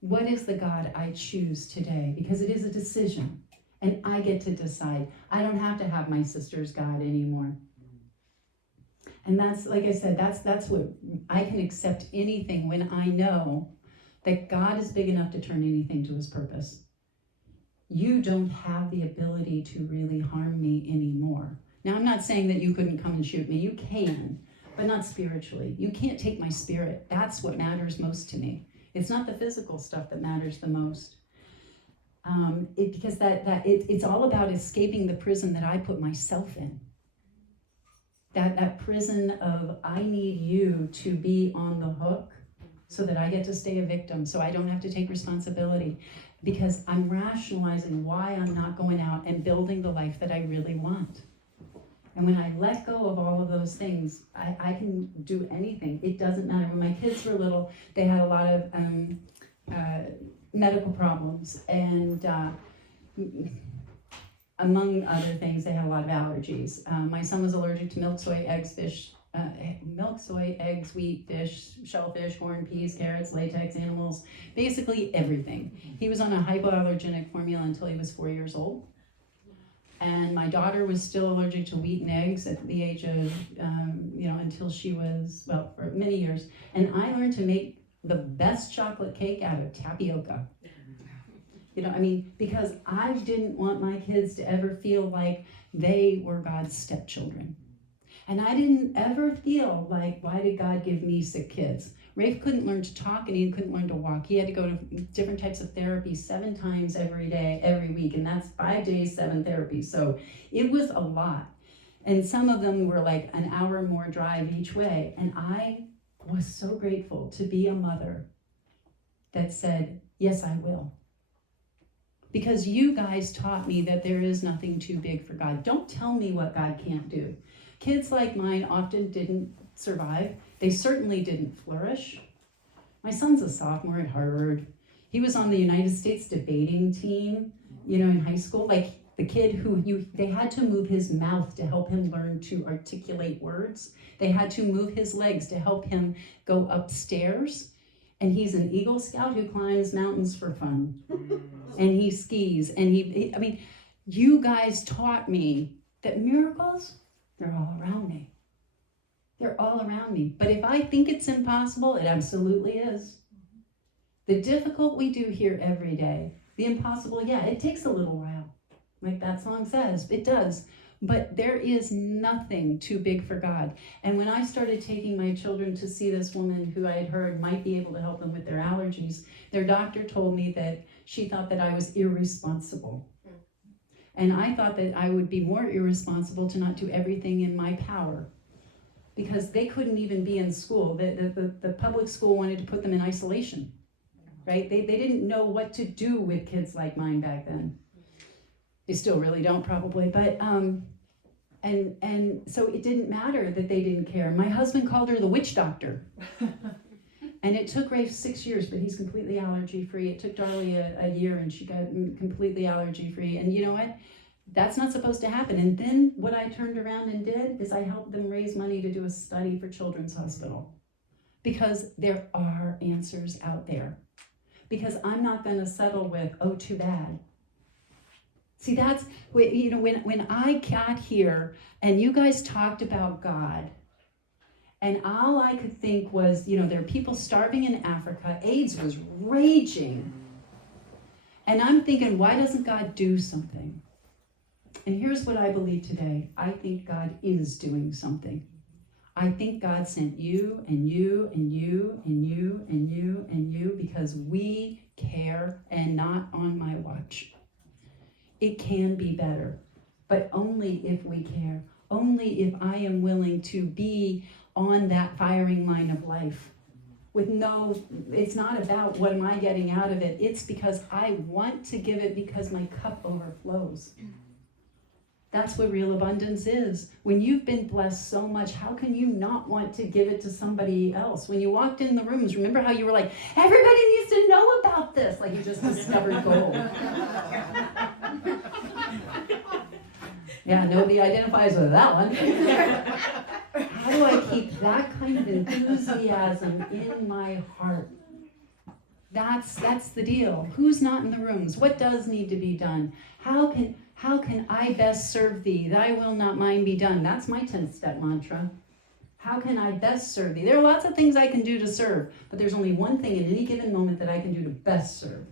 What is the God I choose today? Because it is a decision. And I get to decide. I don't have to have my sister's God anymore. And that's, like I said, that's what I can accept anything when I know that God is big enough to turn anything to his purpose. You don't have the ability to really harm me anymore. Now, I'm not saying that you couldn't come and shoot me. You can, but not spiritually. You can't take my spirit. That's what matters most to me. It's not the physical stuff that matters the most. Because it's all about escaping the prison that I put myself in. That prison of I need you to be on the hook so that I get to stay a victim, so I don't have to take responsibility, because I'm rationalizing why I'm not going out and building the life that I really want. And when I let go of all of those things, I can do anything. It doesn't matter. When my kids were little, they had a lot of medical problems, and among other things, they had a lot of allergies. My son was allergic to milk, soy, eggs, wheat, fish, shellfish, corn, peas, carrots, latex, animals, basically everything. He was on a hypoallergenic formula until he was 4 years old. And my daughter was still allergic to wheat and eggs at the age of, until she was, well, for many years. And I learned to make the best chocolate cake out of tapioca. Because I didn't want my kids to ever feel like they were God's stepchildren. And I didn't ever feel like, why did God give me sick kids? Rafe couldn't learn to talk and he couldn't learn to walk. He had to go to different types of therapy 7 times every day, every week. And that's 5 days, 7 therapies. So it was a lot. And some of them were like an hour more drive each way. And I was so grateful to be a mother that said, yes, I will. Because you guys taught me that there is nothing too big for God. Don't tell me what God can't do. Kids like mine often didn't survive. They certainly didn't flourish. My son's a sophomore at Harvard. He was on the United States debating team, in high school. Like the kid who they had to move his mouth to help him learn to articulate words. They had to move his legs to help him go upstairs. And he's an Eagle Scout who climbs mountains for fun. And he skis. And you guys taught me that miracles, they're all around me. They're all around me. But if I think it's impossible, it absolutely is. The difficult we do here every day. The impossible, it takes a little while. Like that song says, it does. But there is nothing too big for God. And when I started taking my children to see this woman who I had heard might be able to help them with their allergies, their doctor told me that she thought that I was irresponsible. And I thought that I would be more irresponsible to not do everything in my power. Because they couldn't even be in school. The public school wanted to put them in isolation, right? They didn't know what to do with kids like mine back then. They still really don't probably, but, and so it didn't matter that they didn't care. My husband called her the witch doctor. And it took Rafe 6 years, but he's completely allergy-free. It took Darlie a year and she got completely allergy-free. And you know what? That's not supposed to happen. And then what I turned around and did is I helped them raise money to do a study for Children's Hospital. Because there are answers out there. Because I'm not going to settle with, oh, too bad. See, that's, when I got here and you guys talked about God, and all I could think was, there are people starving in Africa, AIDS was raging. And I'm thinking, why doesn't God do something? And here's what I believe today. I think God is doing something. I think God sent you and you and you and you and you and you because we care, and not on my watch. It can be better, but only if we care. Only if I am willing to be on that firing line of life. It's not about what am I getting out of it. It's because I want to give it because my cup overflows. That's what real abundance is. When you've been blessed so much, how can you not want to give it to somebody else? When you walked in the rooms, remember how you were like, everybody needs to know about this, like you just discovered gold. Yeah, nobody identifies with that one. How do I keep that kind of enthusiasm in my heart? That's the deal. Who's not in the rooms? What does need to be done? How can I best serve thee? Thy will not mine be done. That's my 10th step mantra. How can I best serve thee? There are lots of things I can do to serve, but there's only one thing in any given moment that I can do to best serve.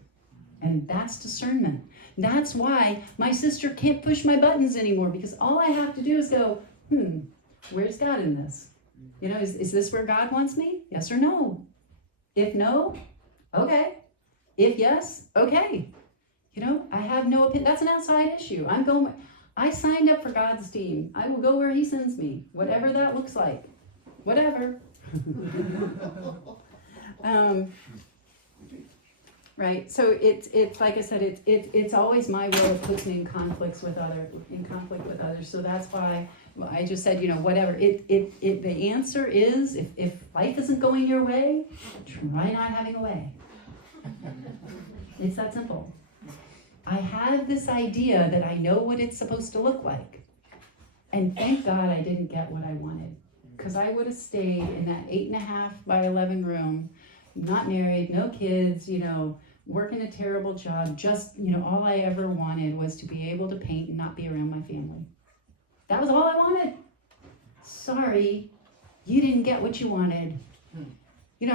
And that's discernment. That's why my sister can't push my buttons anymore, because all I have to do is go, where's God in this? Is this where God wants me? Yes or no? If no, okay. If yes, okay. I have no opinion. That's an outside issue. I signed up for God's team. I will go where he sends me, whatever that looks like. Whatever. Right. So it's like I said, it's always my will that puts me in conflict with others. So that's why I just said, whatever. The answer is if life isn't going your way, try not having a way. It's that simple. I have this idea that I know what it's supposed to look like. And thank God I didn't get what I wanted. Because I would have stayed in that 8.5 by 11 room, not married, no kids, working a terrible job. Just, all I ever wanted was to be able to paint and not be around my family. That was all I wanted. Sorry, you didn't get what you wanted. We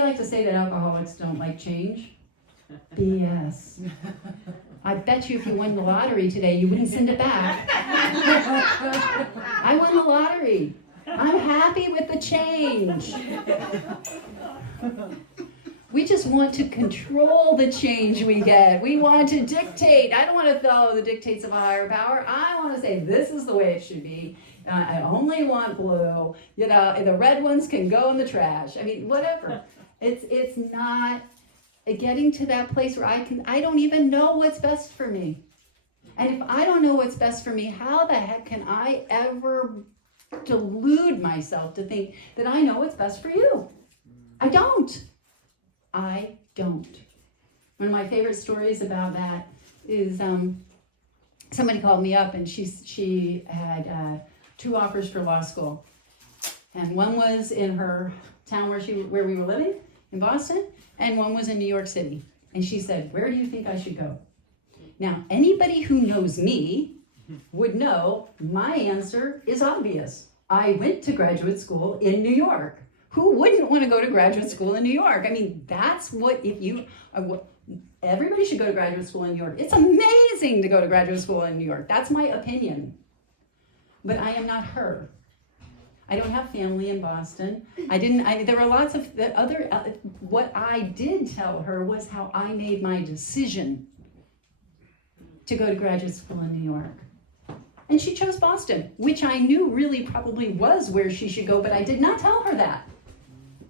like to say that alcoholics don't like change. BS. I bet you if you won the lottery today, you wouldn't send it back. I won the lottery. I'm happy with the change. We just want to control the change we get. We want to dictate. I don't want to follow the dictates of a higher power. I want to say this is the way it should be. I only want blue. The red ones can go in the trash. I mean, whatever. It's not getting to that place where I don't even know what's best for me. And if I don't know what's best for me, how the heck can I ever delude myself to think that I know what's best for you? I don't. One of my favorite stories about that is somebody called me up and she had 2 offers for law school. And one was in her town where we were living, in Boston, and one was in New York City. And she said, "Where do you think I should go?" Now, anybody who knows me would know my answer is obvious. I went to graduate school in New York. Who wouldn't want to go to graduate school in New York? I mean, that's everybody should go to graduate school in New York. It's amazing to go to graduate school in New York. That's my opinion. But I am not her. I don't have family in Boston. There were lots of what I did tell her was how I made my decision to go to graduate school in New York. And she chose Boston, which I knew really probably was where she should go, but I did not tell her that.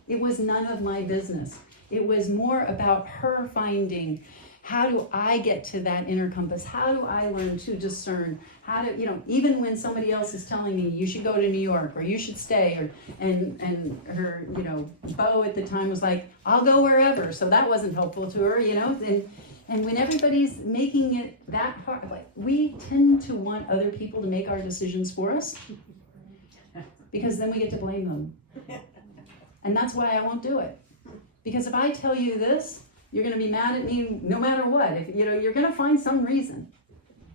It was none of my business. It was more about her finding, how do I get to that inner compass? How do I learn to discern? How to, even when somebody else is telling me you should go to New York or you should stay, and her, beau at the time was like, I'll go wherever. So that wasn't helpful to her, And when everybody's making it that hard, we tend to want other people to make our decisions for us because then we get to blame them. And that's why I won't do it. Because if I tell you this, you're going to be mad at me no matter what. If, you're going to find some reason.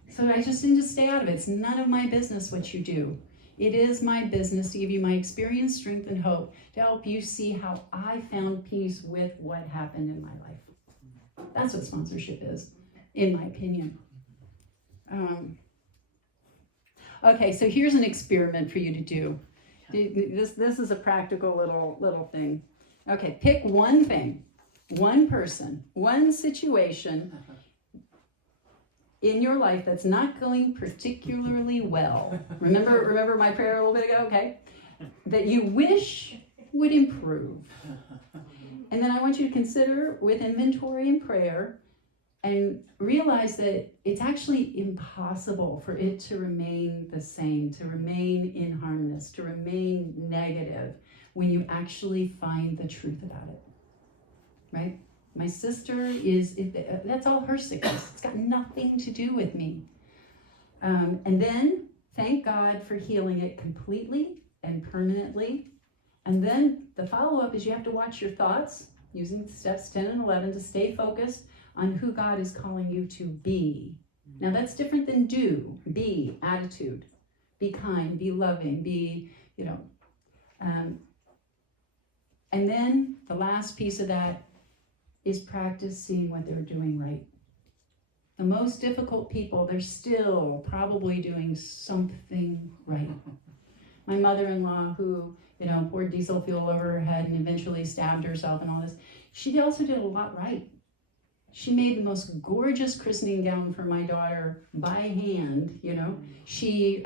So I just need to stay out of it. It's none of my business what you do. It is my business to give you my experience, strength, and hope to help you see how I found peace with what happened in my life. That's what sponsorship is, in my opinion. Okay, so here's an experiment for you to do. This is a practical little thing. Okay, pick one thing, one person, one situation in your life that's not going particularly well. Remember my prayer a little bit ago? Okay, that you wish would improve. And then I want you to consider with inventory and prayer and realize that it's actually impossible for it to remain the same, to remain inharmonious, to remain negative when you actually find the truth about it, right? My sister that's all her sickness. It's got nothing to do with me. And then thank God for healing it completely and permanently. And then the follow-up is you have to watch your thoughts using steps 10 and 11 to stay focused on who God is calling you to be. Now that's different than do. Be, attitude. Be kind, be loving, be, and then the last piece of that is practice seeing what they're doing right. The most difficult people, they're still probably doing something right. My mother-in-law who, poured diesel fuel over her head and eventually stabbed herself and all this, she also did a lot right. She made the most gorgeous christening gown for my daughter by hand, She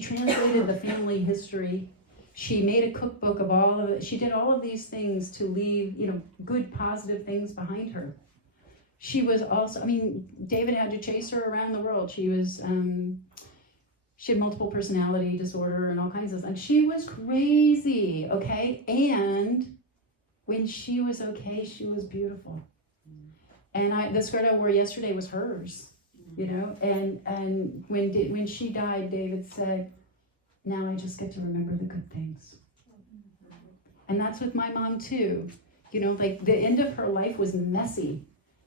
translated the family history. She made a cookbook of all of it. She did all of these things to leave, good, positive things behind her. She was also, David had to chase her around the world. She was, she had multiple personality disorder and all kinds of stuff. She was crazy, okay? And when she was okay, she was beautiful. And the skirt I wore yesterday was hers, And when she died, David said, now I just get to remember the good things. And that's with my mom too. Like the end of her life was messy,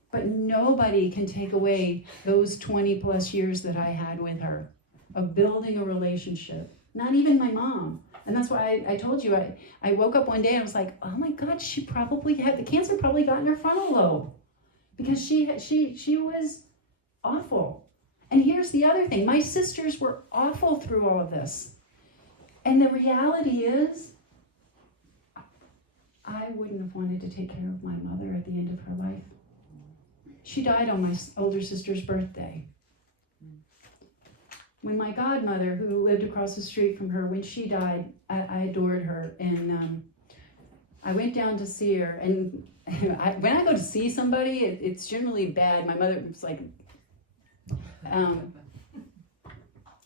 but nobody can take away those 20 plus years that I had with her of building a relationship. Not even my mom. And that's why I told you, I woke up one day and I was like, oh my God, she probably had, the cancer probably got in her frontal lobe because she was awful. And here's the other thing. My sisters were awful through all of this. And the reality is, I wouldn't have wanted to take care of my mother at the end of her life. She died on my older sister's birthday. When my godmother, who lived across the street from her, when she died, I adored her. And I went down to see her. And when I go to see somebody, it's generally bad. My mother was like,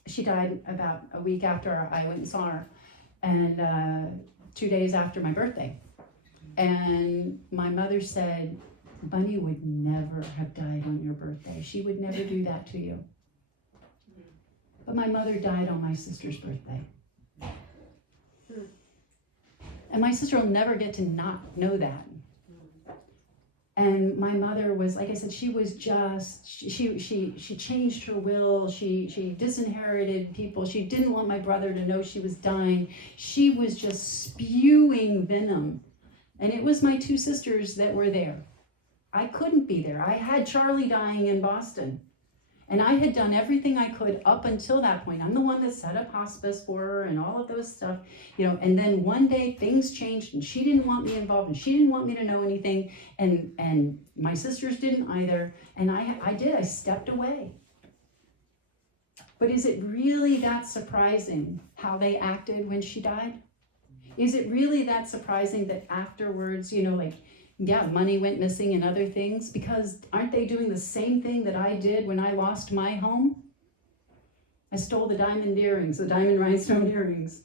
she died about a week after I went and saw her, and 2 days after my birthday. And my mother said, Bunny would never have died on your birthday. She would never do that to you. But my mother died on my sister's birthday. And my sister will never get to not know that. And my mother was, like I said, she was just, she changed her will. She disinherited people. She didn't want my brother to know she was dying. She was just spewing venom. And it was my two sisters that were there. I couldn't be there. I had Charlie dying in Boston. And I had done everything I could up until that point. I'm the one that set up hospice for her and all of those stuff, and then one day things changed and she didn't want me involved and she didn't want me to know anything. And my sisters didn't either. And I stepped away. But is it really that surprising how they acted when she died? Is it really that surprising that afterwards, money went missing and other things? Because aren't they doing the same thing that I did when I lost my home? I stole the diamond earrings, the diamond rhinestone earrings.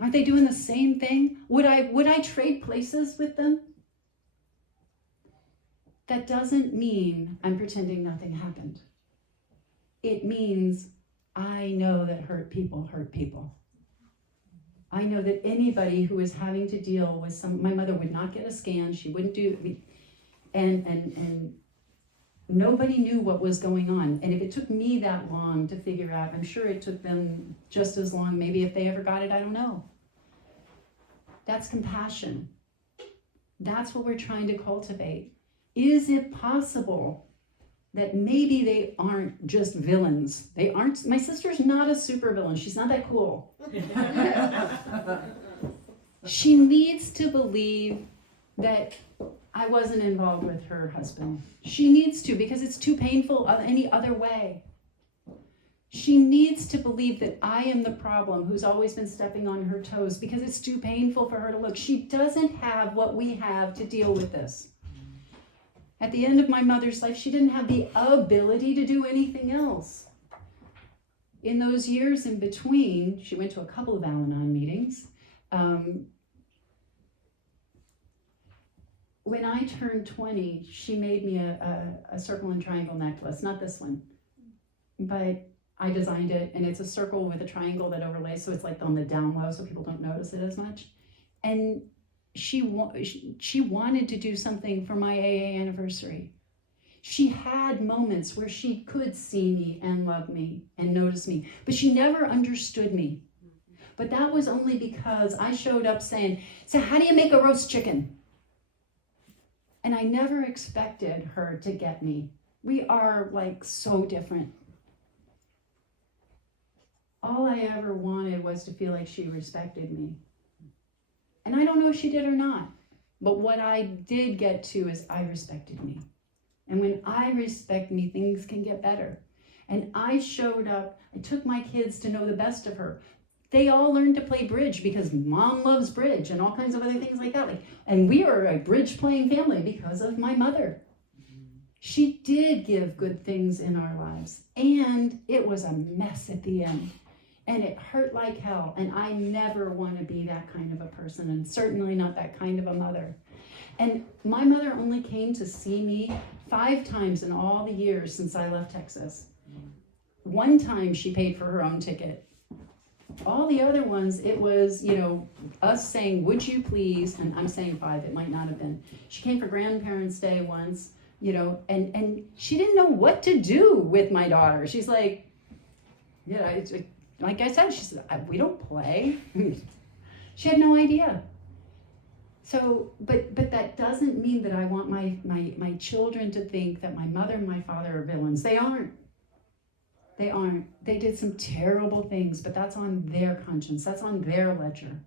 Aren't they doing the same thing? Would I trade places with them? That doesn't mean I'm pretending nothing happened. It means I know that hurt people hurt people. I know that anybody who is having to deal with my mother would not get a scan. She wouldn't do, and nobody knew what was going on. And if it took me that long to figure out, I'm sure it took them just as long. Maybe if they ever got it, I don't know. That's compassion. That's what we're trying to cultivate. Is it possible that maybe they aren't just villains? They aren't. My sister's not a super villain. She's not that cool. She needs to believe that I wasn't involved with her husband. She needs to, because it's too painful any other way. She needs to believe that I am the problem who's always been stepping on her toes, because it's too painful for her to look. She doesn't have what we have to deal with this. At the end of my mother's life, she didn't have the ability to do anything else. In those years in between, she went to a couple of Al-Anon meetings. When I turned 20, she made me a circle and triangle necklace, not this one, but I designed it, and it's a circle with a triangle that overlays, so it's like on the down low, so people don't notice it as much. And she wanted to do something for my AA anniversary. She had moments where she could see me and love me and notice me, but she never understood me. But that was only because I showed up saying, so how do you make a roast chicken? And I never expected her to get me. We are like so different. All I ever wanted was to feel like she respected me. And I don't know if she did or not, but what I did get to is I respected me. And when I respect me, things can get better. And I showed up, I took my kids to know the best of her. They all learned to play bridge because mom loves bridge and all kinds of other things like that. And we are a bridge playing family because of my mother. She did give good things in our lives, and it was a mess at the end. And it hurt like hell, and I never want to be that kind of a person, and certainly not that kind of a mother. And my mother only came to see me 5 times in all the years since I left Texas. 1 time she paid for her own ticket. All the other ones, it was, us saying, would you please, and I'm saying 5, it might not have been. She came for Grandparents' Day once, and she didn't know what to do with my daughter. She's like, like I said, she said, we don't play. She had no idea. So, but that doesn't mean that I want my children to think that my mother and my father are villains. They aren't. They aren't. They did some terrible things, but that's on their conscience. That's on their ledger.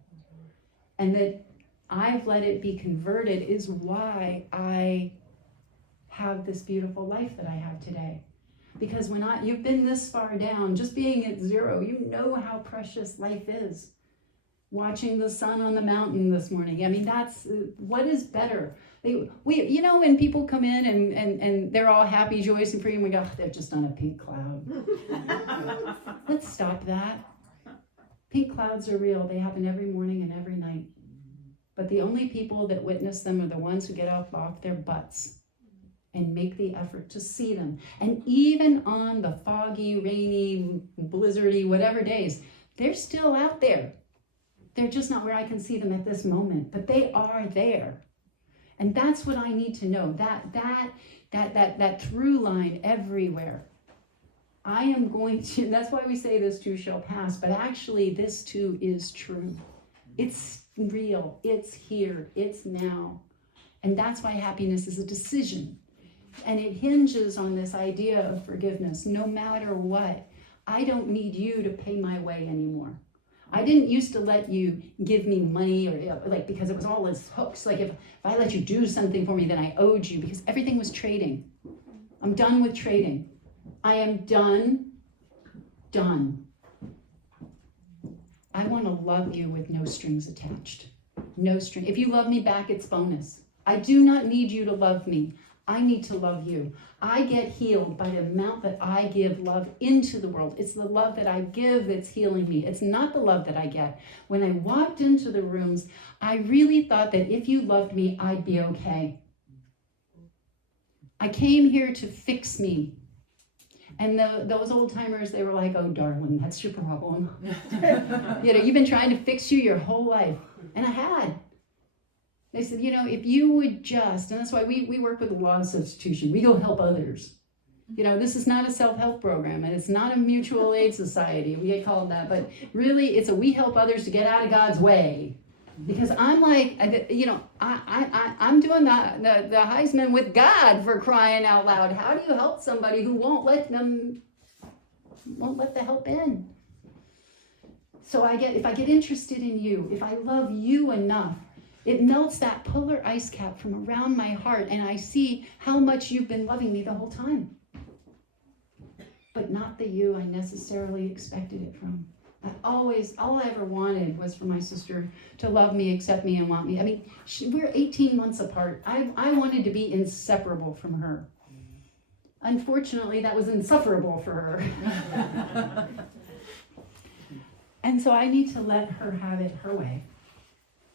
And that I've let it be converted is why I have this beautiful life that I have today. Because when you've been this far down, just being at 0, you know how precious life is. Watching the sun on the mountain this morning. I mean, that's, what is better? When people come in and they're all happy, joyous, and free, and we go, they're just on a pink cloud. Let's stop that. Pink clouds are real. They happen every morning and every night. But the only people that witness them are the ones who get off their butts and make the effort to see them. And even on the foggy, rainy, blizzardy, whatever days, they're still out there. They're just not where I can see them at this moment, but they are there. And that's what I need to know, that through line everywhere. I am going to, that's why we say this too shall pass, but actually this too is true. It's real, it's here, it's now. And that's why happiness is a decision. And it hinges on this idea of forgiveness. No matter what, I don't need you to pay my way anymore. I didn't used to let you give me money or because it was all as hooks. Like if I let you do something for me, then I owed you because everything was trading. I'm done with trading. I am done. I want to love you with no strings attached. No string. If you love me back, it's bonus. I do not need you to love me. I need to love you. I get healed by the amount that I give love into the world. It's the love that I give that's healing me. It's not the love that I get. When I walked into the rooms, I really thought that if you loved me, I'd be okay. I came here to fix me. And those old timers, they were like, oh, darling, that's your problem. You've been trying to fix you your whole life. And I had. They said, if you would just, and that's why we work with the law of substitution. We go help others. This is not a self-help program, and it's not a mutual aid society. We get called that, but really it's we help others to get out of God's way. Because I'm like, I'm doing the Heisman with God, for crying out loud. How do you help somebody who won't let the help in? So if I get interested in you, if I love you enough, it melts that polar ice cap from around my heart, and I see how much you've been loving me the whole time. But not the you I necessarily expected it from. All I ever wanted was for my sister to love me, accept me, and want me. I mean, we're 18 months apart. I wanted to be inseparable from her. Unfortunately, that was insufferable for her. And so I need to let her have it her way,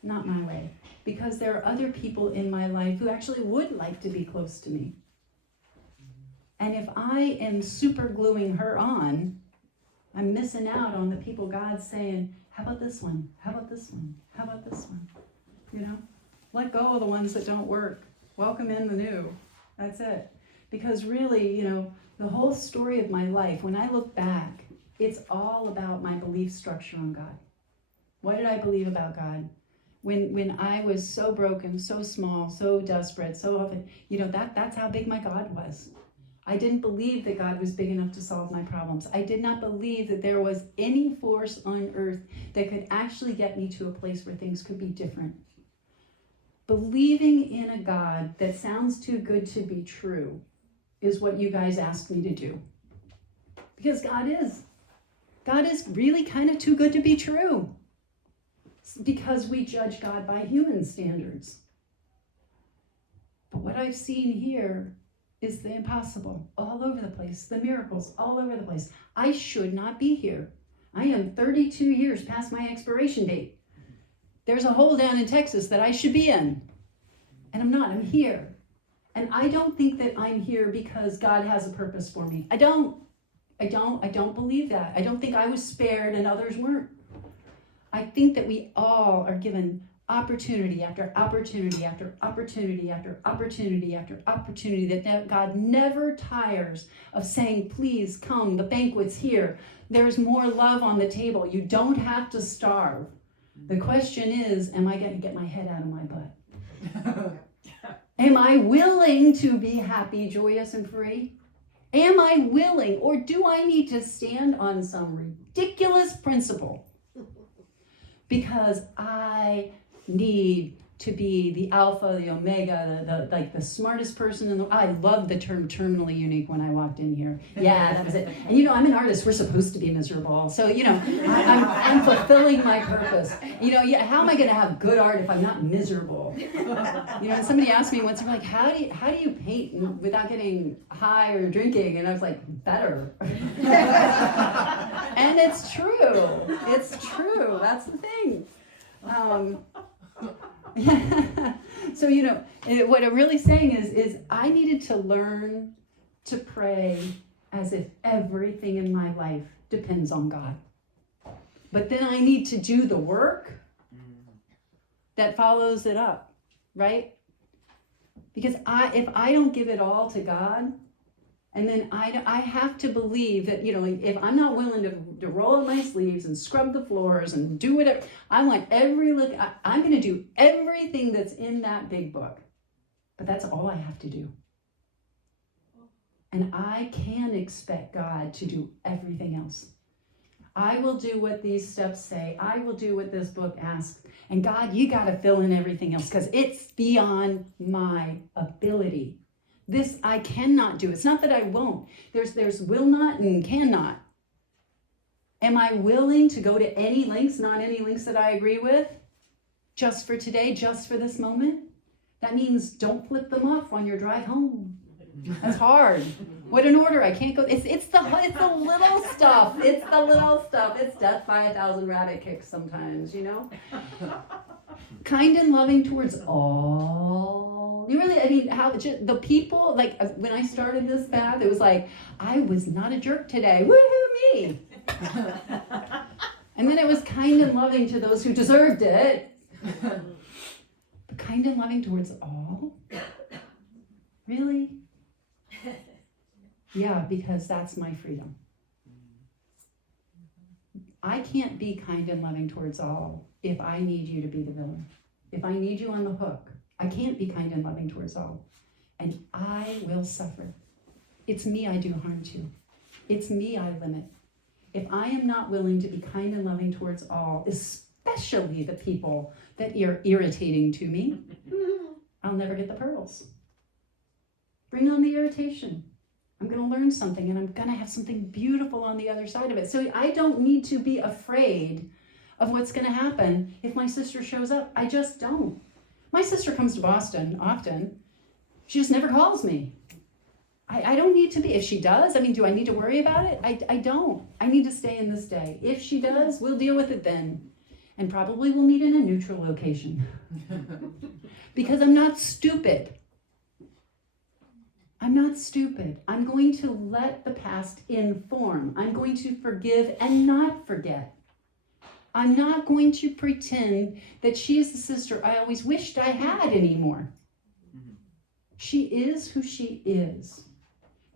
not my way. Because there are other people in my life who actually would like to be close to me. And if I am super gluing her on, I'm missing out on the people God's saying, how about this one? How about this one? How about this one? Let go of the ones that don't work. Welcome in the new. That's it. Because really, the whole story of my life, when I look back, it's all about my belief structure on God. What did I believe about God? When I was so broken, so small, so desperate, so often, that's how big my God was. I didn't believe that God was big enough to solve my problems. I did not believe that there was any force on earth that could actually get me to a place where things could be different. Believing in a God that sounds too good to be true is what you guys asked me to do. Because God is. God is really kind of too good to be true, because we judge God by human standards. But what I've seen here is the impossible all over the place, the miracles all over the place. I should not be here. I am 32 years past my expiration date. There's a hole down in Texas that I should be in, and I'm not. I'm here. And I don't think that I'm here because God has a purpose for me. I don't believe that. I don't think I was spared and others weren't. I think that we all are given opportunity after opportunity after opportunity after opportunity after opportunity, that God never tires of saying, please come, the banquet's here. There's more love on the table. You don't have to starve. The question is, am I going to get my head out of my butt? Am I willing to be happy, joyous, and free? Am I willing, or do I need to stand on some ridiculous principle because I need to be the alpha, the omega, the smartest person in the world? I love the term terminally unique when I walked in here. Yeah, that was it. And I'm an artist. We're supposed to be miserable. So, I'm fulfilling my purpose. How am I going to have good art if I'm not miserable? And somebody asked me once, they're like, how do you paint without getting high or drinking? And I was like, better. And it's true. It's true. That's the thing. So, what I'm really saying is I needed to learn to pray as if everything in my life depends on God. But then I need to do the work that follows it up, right? Because if I don't give it all to God, and then I have to believe that, if I'm not willing to roll up my sleeves and scrub the floors and do whatever, I want I'm going to do everything that's in that big book. But that's all I have to do. And I can expect God to do everything else. I will do what these steps say. I will do what this book asks. And God, you got to fill in everything else because it's beyond my ability. This I cannot do. It's not that I won't. There's will not and cannot. Am I willing to go to any lengths, not any lengths that I agree with? Just for today, just for this moment? That means don't flip them off on your drive home. That's hard. What an order. I can't go. It's the little stuff. It's the little stuff. It's death by 1,000 rabbit kicks sometimes, Kind and loving towards all. How the people, like when I started this path, it was like, I was not a jerk today. Woohoo me. And then it was kind and loving to those who deserved it. But kind and loving towards all? Really? Yeah, because that's my freedom. I can't be kind and loving towards all if I need you to be the villain. If I need you on the hook, I can't be kind and loving towards all. And I will suffer. It's me I do harm to. It's me I limit. If I am not willing to be kind and loving towards all, especially the people that are irritating to me, I'll never get the pearls. Bring on the irritation. I'm going to learn something, and I'm going to have something beautiful on the other side of it. So I don't need to be afraid of what's going to happen if my sister shows up. I just don't. My sister comes to Boston often. She just never calls me. I don't need to be. If she does, do I need to worry about it? I don't. I need to stay in this day. If she does, we'll deal with it then. And probably we'll meet in a neutral location. Because I'm not stupid. I'm not stupid. I'm going to let the past inform. I'm going to forgive and not forget. I'm not going to pretend that she is the sister I always wished I had anymore. She is who she is.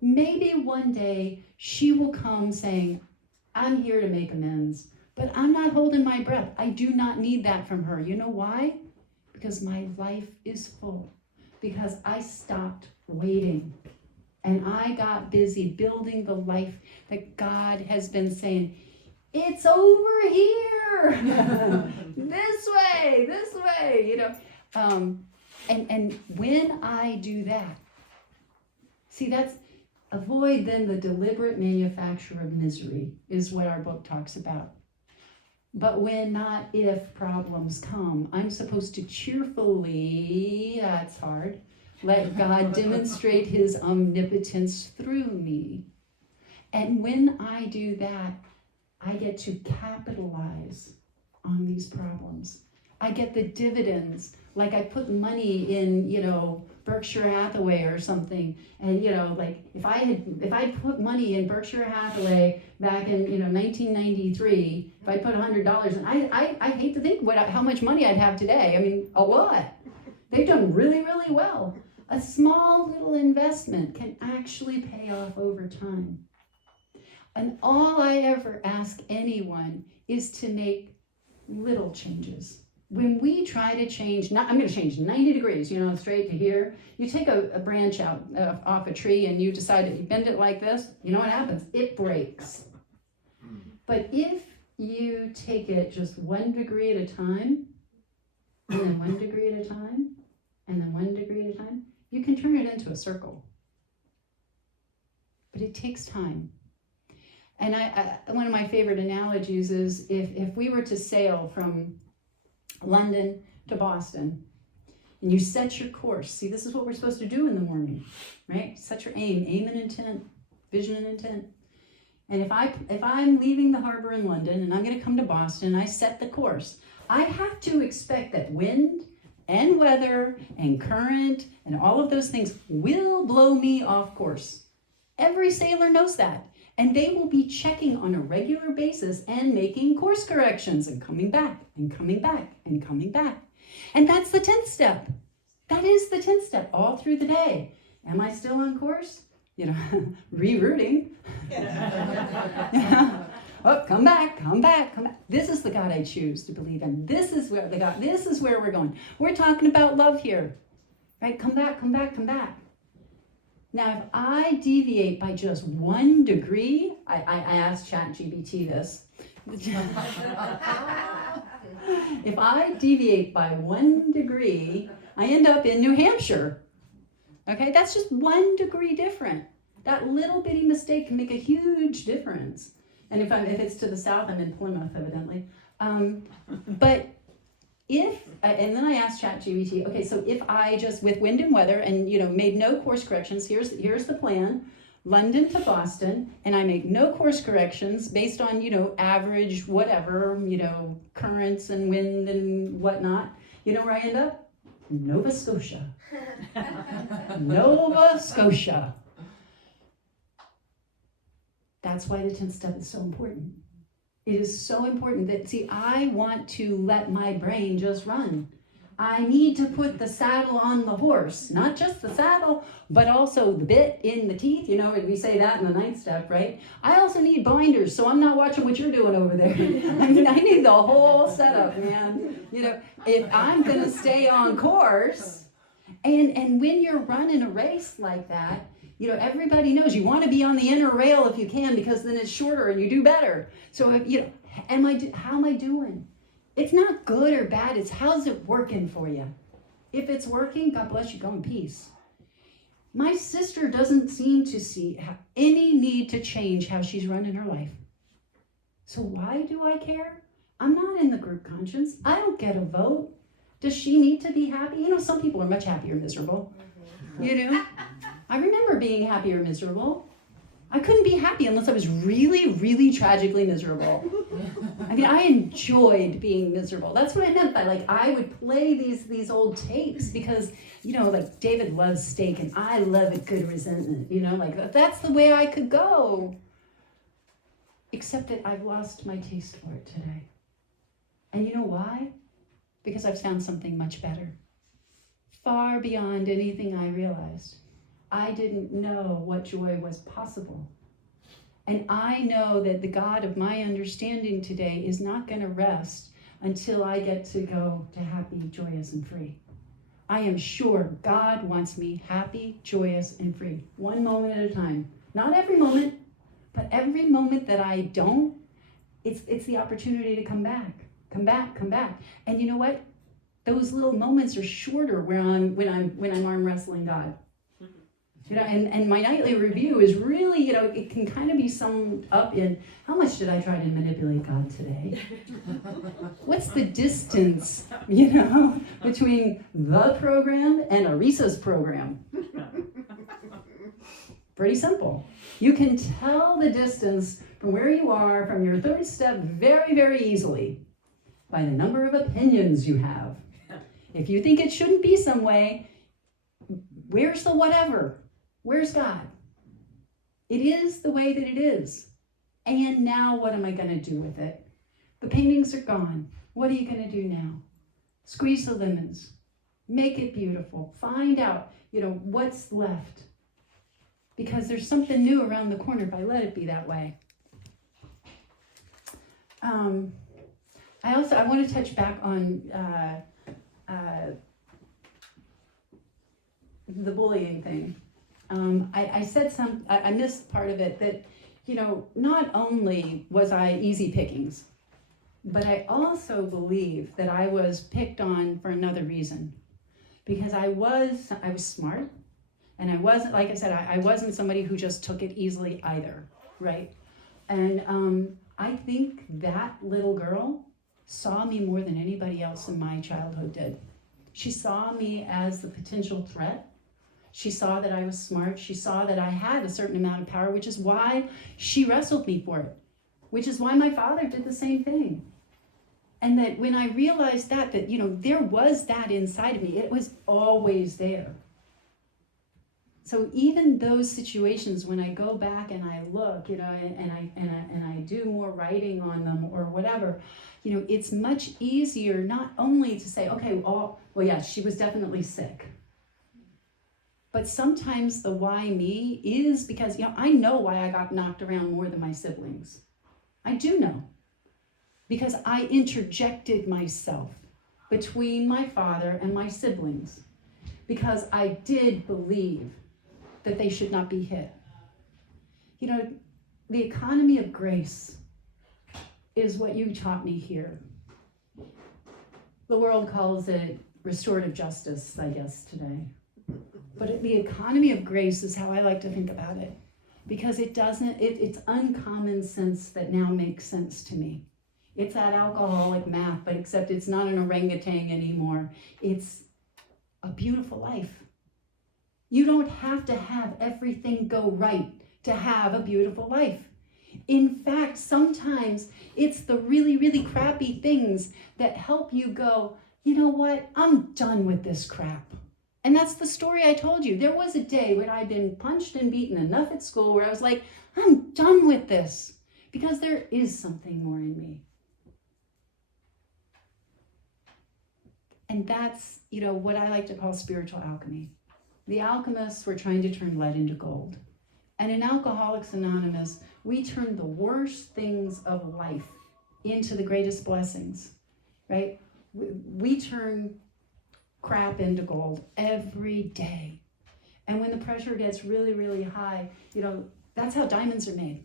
Maybe one day she will come saying, I'm here to make amends, but I'm not holding my breath. I do not need that from her. You know why? Because my life is full. Because I stopped waiting. And I got busy building the life that God has been saying, it's over here. this way, And when I do that, see, Avoid then the deliberate manufacture of misery is what our book talks about. But when, not if, problems come, I'm supposed to cheerfully, that's hard, let God demonstrate his omnipotence through me. And when I do that, I get to capitalize on these problems. I get the dividends, like I put money in, Berkshire Hathaway or something. And, like if I put money in Berkshire Hathaway back in, 1993, if I put $100 in, I hate to think how much money I'd have today. I mean, a lot. They've done really, really well. A small little investment can actually pay off over time. And all I ever ask anyone is to make little changes. When we try to change, I'm going to change 90 degrees, straight to here. You take a branch out off a tree and you decide that you bend it like this, you know what happens? It breaks. But if you take it just 1 degree at a time, and then 1 degree at a time, and then 1 degree at a time, you can turn it into a circle. But it takes time. And one of my favorite analogies is if we were to sail from London to Boston, and you set your course. See, this is what we're supposed to do in the morning, right? Set your aim and intent, vision and intent. And if I'm leaving the harbor in London and I'm going to come to Boston, I set the course. I have to expect that wind and weather and current and all of those things will blow me off course. Every sailor knows that. And they will be checking on a regular basis and making course corrections and coming back and coming back and coming back. And that's the 10th step. That is the 10th step all through the day. Am I still on course? Rerouting. Oh, come back. This is the God I choose to believe in. This is where we're going. We're talking about love here. Right? Come back. Now, if I deviate by just 1 degree, I asked ChatGPT this. If I deviate by 1 degree, I end up in New Hampshire. Okay, that's just 1 degree different. That little bitty mistake can make a huge difference. And if it's to the south, I'm in Plymouth, evidently. But and then I asked ChatGPT, okay, so if I just, with wind and weather and, made no course corrections, here's the plan, London to Boston, and I make no course corrections based on, average whatever, currents and wind and whatnot, where I end up? Nova Scotia. Nova Scotia. That's why the 10th step is so important. It is so important that, I want to let my brain just run. I need to put the saddle on the horse, not just the saddle, but also the bit in the teeth. We say that in the 9th step, right? I also need blinders, so I'm not watching what you're doing over there. I need the whole setup, man. If I'm going to stay on course, and when you're running a race like that, everybody knows you want to be on the inner rail if you can, because then it's shorter and you do better. So, how am I doing? It's not good or bad. It's how's it working for you? If it's working, God bless you, go in peace. My sister doesn't seem to see any need to change how she's running her life. So why do I care? I'm not in the group conscience. I don't get a vote. Does she need to be happy? Some people are much happier miserable. I remember being happy or miserable. I couldn't be happy unless I was really, really tragically miserable. I enjoyed being miserable. That's what I meant by, I would play these old tapes because, David loves steak and I love a good resentment, that's the way I could go. Except that I've lost my taste for it today. And you know why? Because I've found something much better. Far beyond anything I realized. I didn't know what joy was possible. And I know that the God of my understanding today is not going to rest until I get to go to happy, joyous, and free. I am sure God wants me happy, joyous, and free. 1 moment at a time. Not every moment, but every moment that I don't, it's the opportunity to come back. Come back. And you know what? Those little moments are shorter when I'm arm wrestling God. And my nightly review is really, it can kind of be summed up in, how much did I try to manipulate God today? What's the distance, between the program and Arisa's program? Pretty simple. You can tell the distance from where you are, from your third step, very, very easily by the number of opinions you have. If you think it shouldn't be some way, where's the whatever? Where's God? It is the way that it is. And now what am I going to do with it? The paintings are gone. What are you going to do now? Squeeze the lemons. Make it beautiful. Find out, what's left. Because there's something new around the corner if I let it be that way. I want to touch back on the bullying thing. I said I missed part of it that, not only was I easy pickings, but I also believe that I was picked on for another reason. Because I was smart, and I wasn't, like I said, I wasn't somebody who just took it easily either, right? And I think that little girl saw me more than anybody else in my childhood did. She saw me as the potential threat. She saw that I was smart. She saw that I had a certain amount of power, which is why she wrestled me for it, which is why my father did the same thing. And that when I realized that there was that inside of me, it was always there. So even those situations, when I go back and I look, and I do more writing on them or whatever, it's much easier not only to say, okay, well, yeah, she was definitely sick. But sometimes the why me is because, I know why I got knocked around more than my siblings. I do know. Because I interjected myself between my father and my siblings. Because I did believe that they should not be hit. The economy of grace is what you taught me here. The world calls it restorative justice, I guess, today. But the economy of grace is how I like to think about it. Because it's uncommon sense that now makes sense to me. It's that alcoholic math, but except it's not an orangutan anymore. It's a beautiful life. You don't have to have everything go right to have a beautiful life. In fact, sometimes it's the really, really crappy things that help you go, you know what? I'm done with this crap. And that's the story I told you. There was a day when I'd been punched and beaten enough at school where I was like, I'm done with this because there is something more in me. And that's, what I like to call spiritual alchemy. The alchemists were trying to turn lead into gold. And in Alcoholics Anonymous, we turn the worst things of life into the greatest blessings, right? We turn crap into gold every day. And when the pressure gets really, really high, that's how diamonds are made.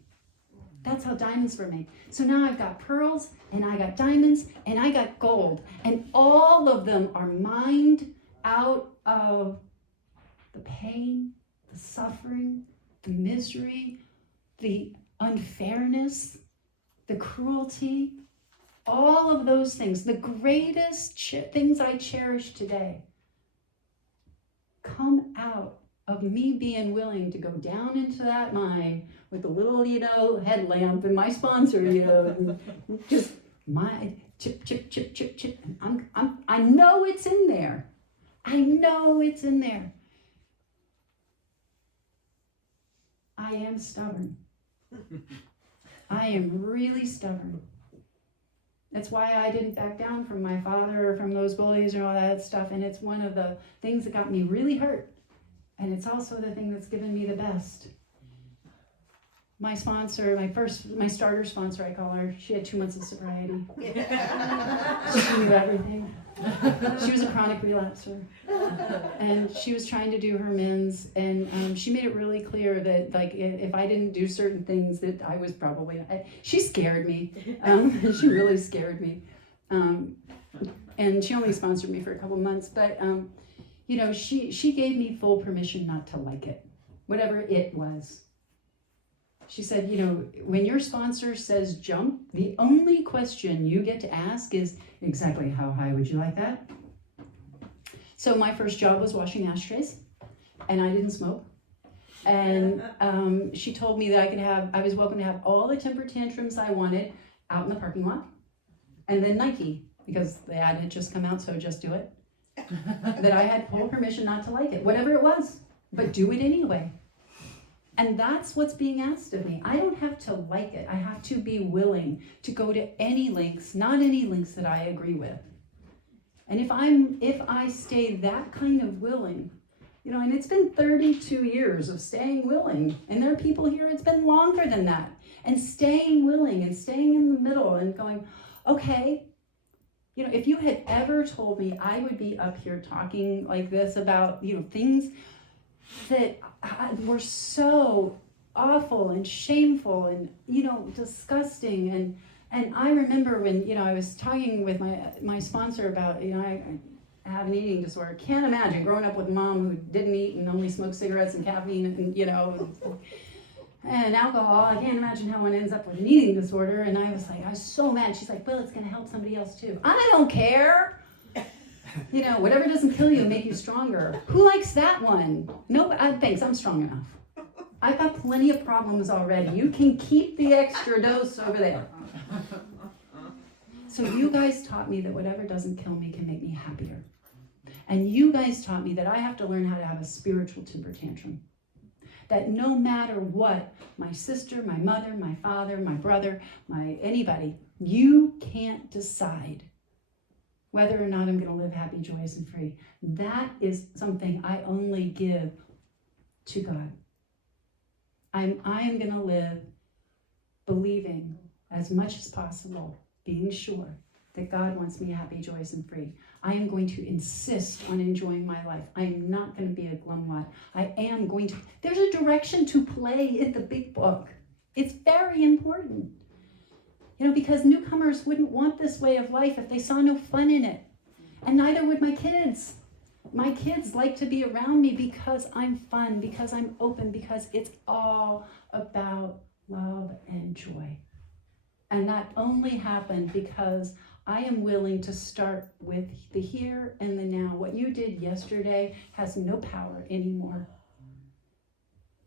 That's how diamonds were made. So now I've got pearls, and I got diamonds, and I got gold. And all of them are mined out of the pain, the suffering, the misery, the unfairness, the cruelty, all of those things. The greatest things I cherish today come out of me being willing to go down into that mine with a little, headlamp and my sponsor, just my chip, chip, chip, chip, chip. I know it's in there. I know it's in there. I am stubborn. I am really stubborn. That's why I didn't back down from my father or from those bullies or all that stuff. And it's one of the things that got me really hurt. And it's also the thing that's given me the best. My sponsor, my starter sponsor, I call her, she had 2 months of sobriety. She knew everything. She was a chronic relapser. And she was trying to do her mins. And she made it really clear that, if I didn't do certain things, that I was probably, she scared me. She really scared me. And she only sponsored me for a couple months. But, she gave me full permission not to like it. whatever it was. She said, you know, when your sponsor says jump, the only question you get to ask is, exactly how high would you like that? So my first job was washing ashtrays, and I didn't smoke. And she told me that I was welcome to have all the temper tantrums I wanted out in the parking lot. And then Nike, because the ad had just come out, so just do it. That I had full permission not to like it, whatever it was, but do it anyway. And that's what's being asked of me. I don't have to like it. I have to be willing to go to any lengths, not any lengths that I agree with. And if I stay that kind of willing, you know, and it's been 32 years of staying willing, and there are people here, it's been longer than that, and staying willing and staying in the middle and going, okay, you know, if you had ever told me I would be up here talking like this about, you know, things that were so awful and shameful and, you know, disgusting, and I remember when, you know, I was talking with my sponsor about, you know, I have an eating disorder. Can't imagine growing up with a mom who didn't eat and only smoked cigarettes and caffeine and, you know, and alcohol. I can't imagine how one ends up with an eating disorder. And I was so mad. She's like, well, it's going to help somebody else too. I don't care. You know, whatever doesn't kill you, make you stronger. Who likes that one? No, thanks, I'm strong enough. I've got plenty of problems already. You can keep the extra dose over there. So you guys taught me that whatever doesn't kill me can make me happier. And you guys taught me that I have to learn how to have a spiritual temper tantrum. That no matter what, my sister, my mother, my father, my brother, anybody, you can't decide whether or not I'm going to live happy, joyous, and free. That is something I only give to God. I am going to live believing as much as possible, being sure that God wants me happy, joyous, and free. I am going to insist on enjoying my life. I am not going to be a glumwad. I am going to, there's a direction to play in the big book. It's very important. You know, because newcomers wouldn't want this way of life if they saw no fun in it. And neither would my kids. My kids like to be around me because I'm fun, because I'm open, because it's all about love and joy. And that only happened because I am willing to start with the here and the now. What you did yesterday has no power anymore.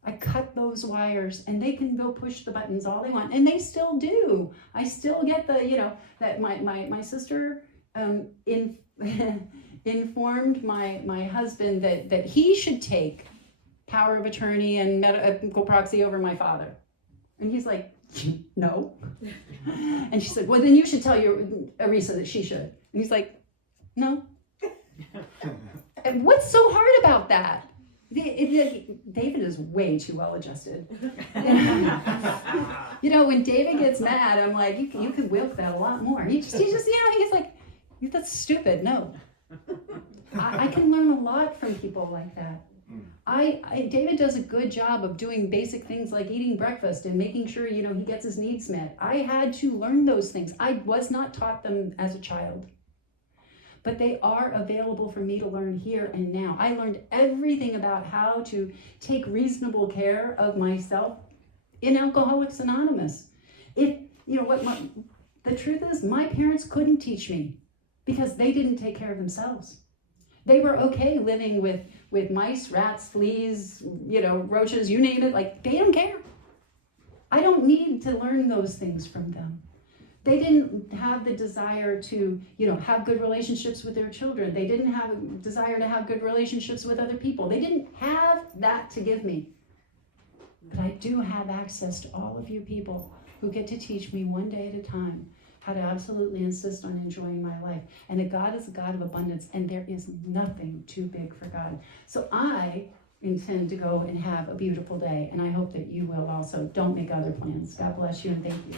I cut those wires, and they can go push the buttons all they want, and they still do. I still get the, you know, that my sister informed my husband that he should take power of attorney and medical proxy over my father. And he's like, no. And she said, well, then you should tell your Arisa that she should. And he's like, no. And what's so hard about that? David is way too well adjusted. You know, when David gets mad, I'm like, you could whip that a lot more. He just, you know, he's like, that's stupid. No. I can learn a lot from people like that. David does a good job of doing basic things like eating breakfast and making sure, you know, he gets his needs met. I had to learn those things. I was not taught them as a child. But they are available for me to learn here and now. I learned everything about how to take reasonable care of myself in Alcoholics Anonymous. The truth is, my parents couldn't teach me because they didn't take care of themselves. They were okay living with mice, rats, fleas, you know, roaches, you name it, like they don't care. I don't need to learn those things from them. They didn't have the desire to, you know, have good relationships with their children. They didn't have a desire to have good relationships with other people. They didn't have that to give me. But I do have access to all of you people who get to teach me one day at a time how to absolutely insist on enjoying my life. And that God is a God of abundance, and there is nothing too big for God. So I intend to go and have a beautiful day, and I hope that you will also. Don't make other plans. God bless you, and thank you.